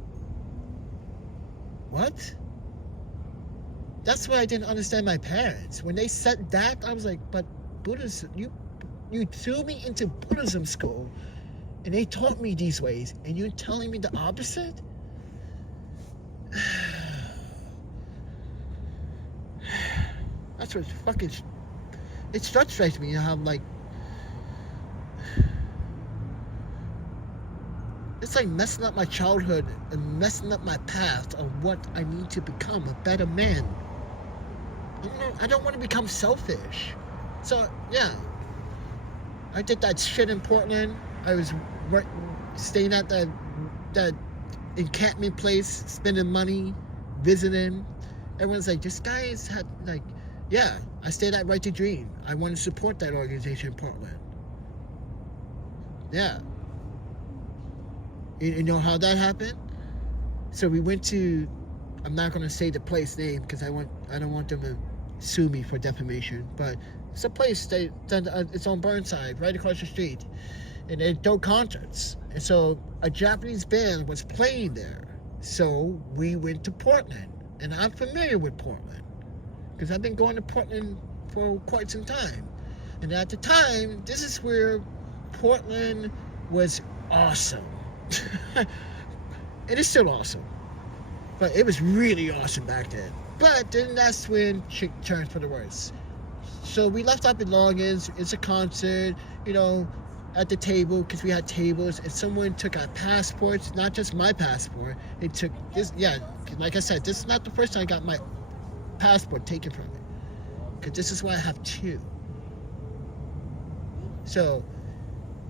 What? That's why I didn't understand my parents. When they said that, I was like, but Buddhism, you threw me into Buddhism school and they taught me these ways and you're telling me the opposite? That's what fucking it frustrates me how I'm like it's like messing up my childhood and messing up my path of what I need to become a better man. I don't want to become selfish. So yeah, I did that shit in Portland. I was staying at that encampment place, spending money, visiting. Everyone's like, this guy has had like, yeah, I stayed at Right to Dream. I want to support that organization in Portland. Yeah. You know how that happened? So we went to, I'm not going to say the place name because I don't want them to sue me for defamation, but it's a place it's on Burnside, right across the street, and they do concerts. And so a Japanese band was playing there. So we went to Portland, and I'm familiar with Portland because I've been going to Portland for quite some time. And at the time, this is where Portland was awesome. It is still awesome, but it was really awesome back then. But then that's when shit turned for the worse. So we left our belongings. It's a concert, you know, at the table because we had tables, and someone took our passports. Not just my passport. They took this. Yeah, like I said, this is not the first time I got my passport taken from me. Because this is why I have two. So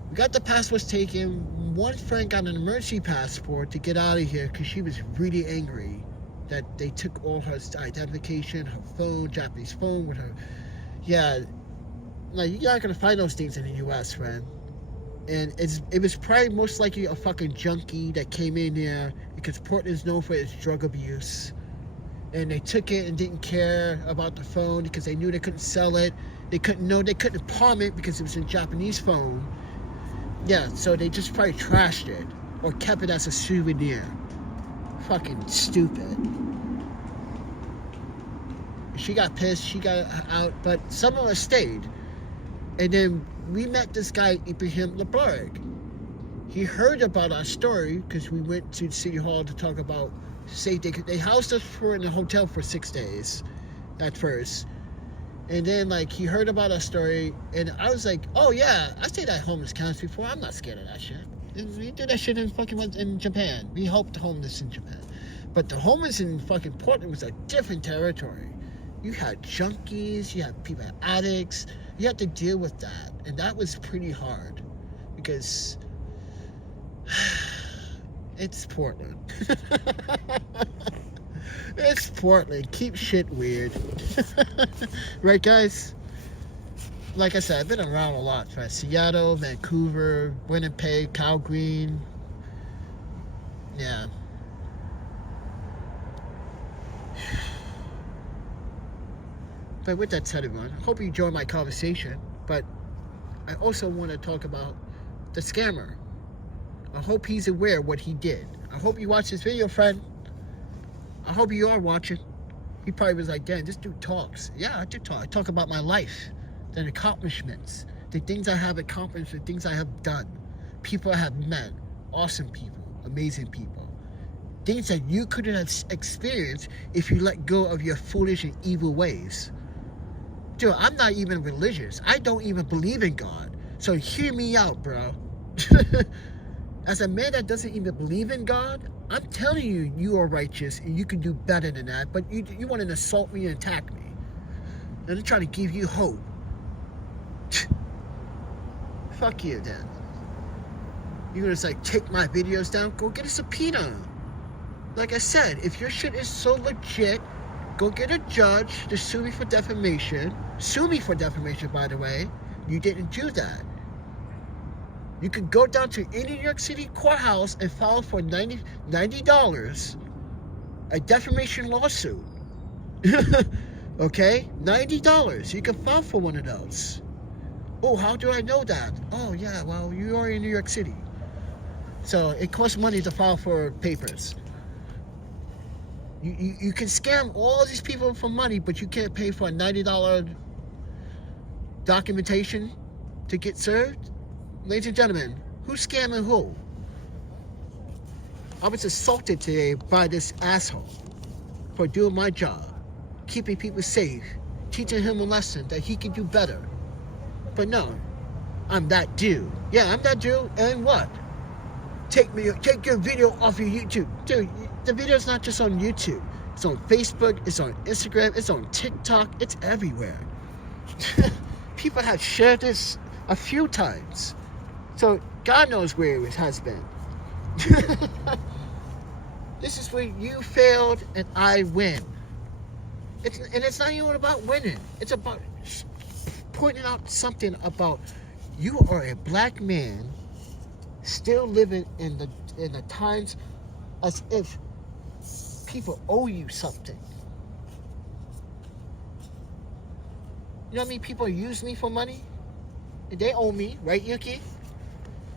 we got the passports taken. One friend got an emergency passport to get out of here because she was really angry that they took all her identification, her phone, Japanese phone with her. Yeah, like you're not gonna find those things in the U.S., friend. And it was probably most likely a fucking junkie that came in there because Portland's known for its drug abuse. And they took it and didn't care about the phone because they knew they couldn't sell it. They couldn't palm it because it was a Japanese phone. Yeah, so they just probably trashed it or kept it as a souvenir Fucking stupid. She got pissed, she got out, but some of us stayed. And then we met this guy, Ibrahim Leberg. He heard about our story because we went to City Hall to talk about safety. They housed us in a hotel for 6 days at first. And then, like, he heard about our story, and I was like, oh, yeah, I stayed at homeless camps before. I'm not scared of that shit. We did that shit in Japan. We helped the homeless in Japan. But the homeless in fucking Portland was a different territory. You had junkies, you had people, addicts. You had to deal with that. And that was pretty hard because it's Portland. It's Portland. Keep shit weird. Right, guys? Like I said, I've been around a lot. Right? Seattle, Vancouver, Winnipeg, Calgary. Yeah. But with that said, everyone, I hope you enjoyed my conversation. But I also want to talk about the scammer. I hope he's aware of what he did. I hope you watch this video, friend. I hope you are watching. He probably was like, damn, this dude talks. Yeah, I do talk. I talk about my life, the accomplishments, the things I have accomplished, the things I have done, people I have met, awesome people, amazing people. Things that you couldn't have experienced if you let go of your foolish and evil ways. Dude, I'm not even religious. I don't even believe in God. So hear me out, bro. As a man that doesn't even believe in God, I'm telling you, you are righteous and you can do better than that. But you want to insult me and attack me. And I'm trying to give you hope. Fuck you, then. You're gonna say, take my videos down? Go get a subpoena. Like I said, if your shit is so legit, go get a judge to sue me for defamation. Sue me for defamation, by the way. You didn't do that. You could go down to any New York City courthouse and file for $90 a defamation lawsuit. Okay? $90. You can file for one of those. Oh, how do I know that? Oh, yeah, well, you are in New York City. So it costs money to file for papers. You can scam all these people for money, but you can't pay for a $90 documentation to get served? Ladies and gentlemen, who's scamming who? I was assaulted today by this asshole for doing my job, keeping people safe, teaching him a lesson that he can do better. But no, I'm that dude. Yeah, I'm that dude, and what? Take your video off your YouTube. Dude, the video's not just on YouTube. It's on Facebook, it's on Instagram, it's on TikTok, it's everywhere. People have shared this a few times. So God knows where it has been. This is where you failed and I win. It's not even about winning. It's about pointing out something about you are a black man still living in the times as if people owe you something. You know how many people use me for money? They owe me, right, Yuki?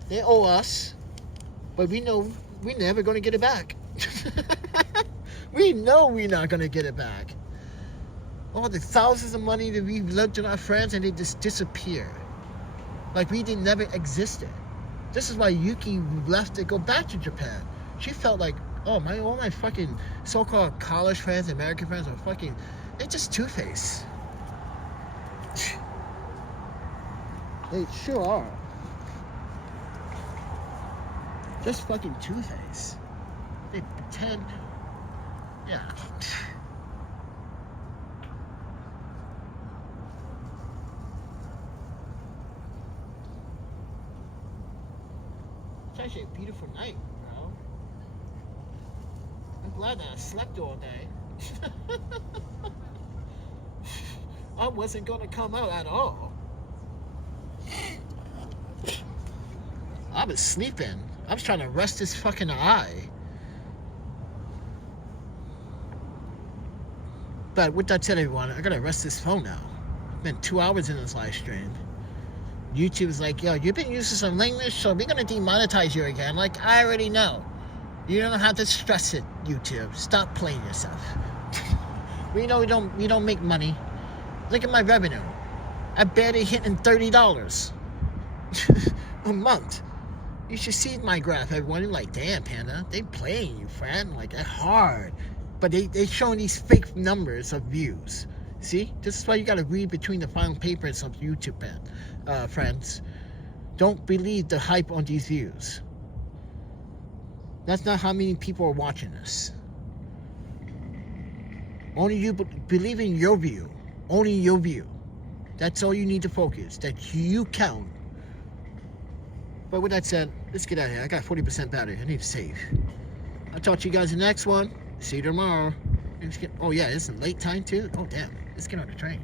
They owe us, but we know we're never going to get it back. We know we're not going to get it back. All the thousands of money that we've lent to our friends and they just disappear. Like we never existed. This is why Yuki left to go back to Japan. She felt like, oh, all my fucking so-called college friends, American friends are fucking, they're just two-faced. They sure are. Just fucking two-faced. They pretend, yeah. It's actually a beautiful night, bro. I'm glad that I slept all day. I wasn't gonna come out at all. I was sleeping. I was trying to rest this fucking eye. But with that said, everyone, I gotta rest this phone now. It's been 2 hours in this live stream. YouTube is like, yo, you've been using some language, so we're gonna demonetize you again. Like, I already know. You don't have to stress it, YouTube. Stop playing yourself. We know we don't make money. Look at my revenue. I barely hitting $30 a month. You should see my graph, everyone. You're like, damn, Panda, they playing you, friend. Like, they're hard. But they showing these fake numbers of views. See? This is why you got to read between the fine papers of YouTube, friends. Don't believe the hype on these views. That's not how many people are watching this. Only you believe in your view. Only your view. That's all you need to focus. That you count. But with that said, let's get out of here. I got 40% battery. I need to save. I'll talk to you guys in the next one. See you tomorrow. Oh yeah, it's late time too? Oh damn. Let's get on the train.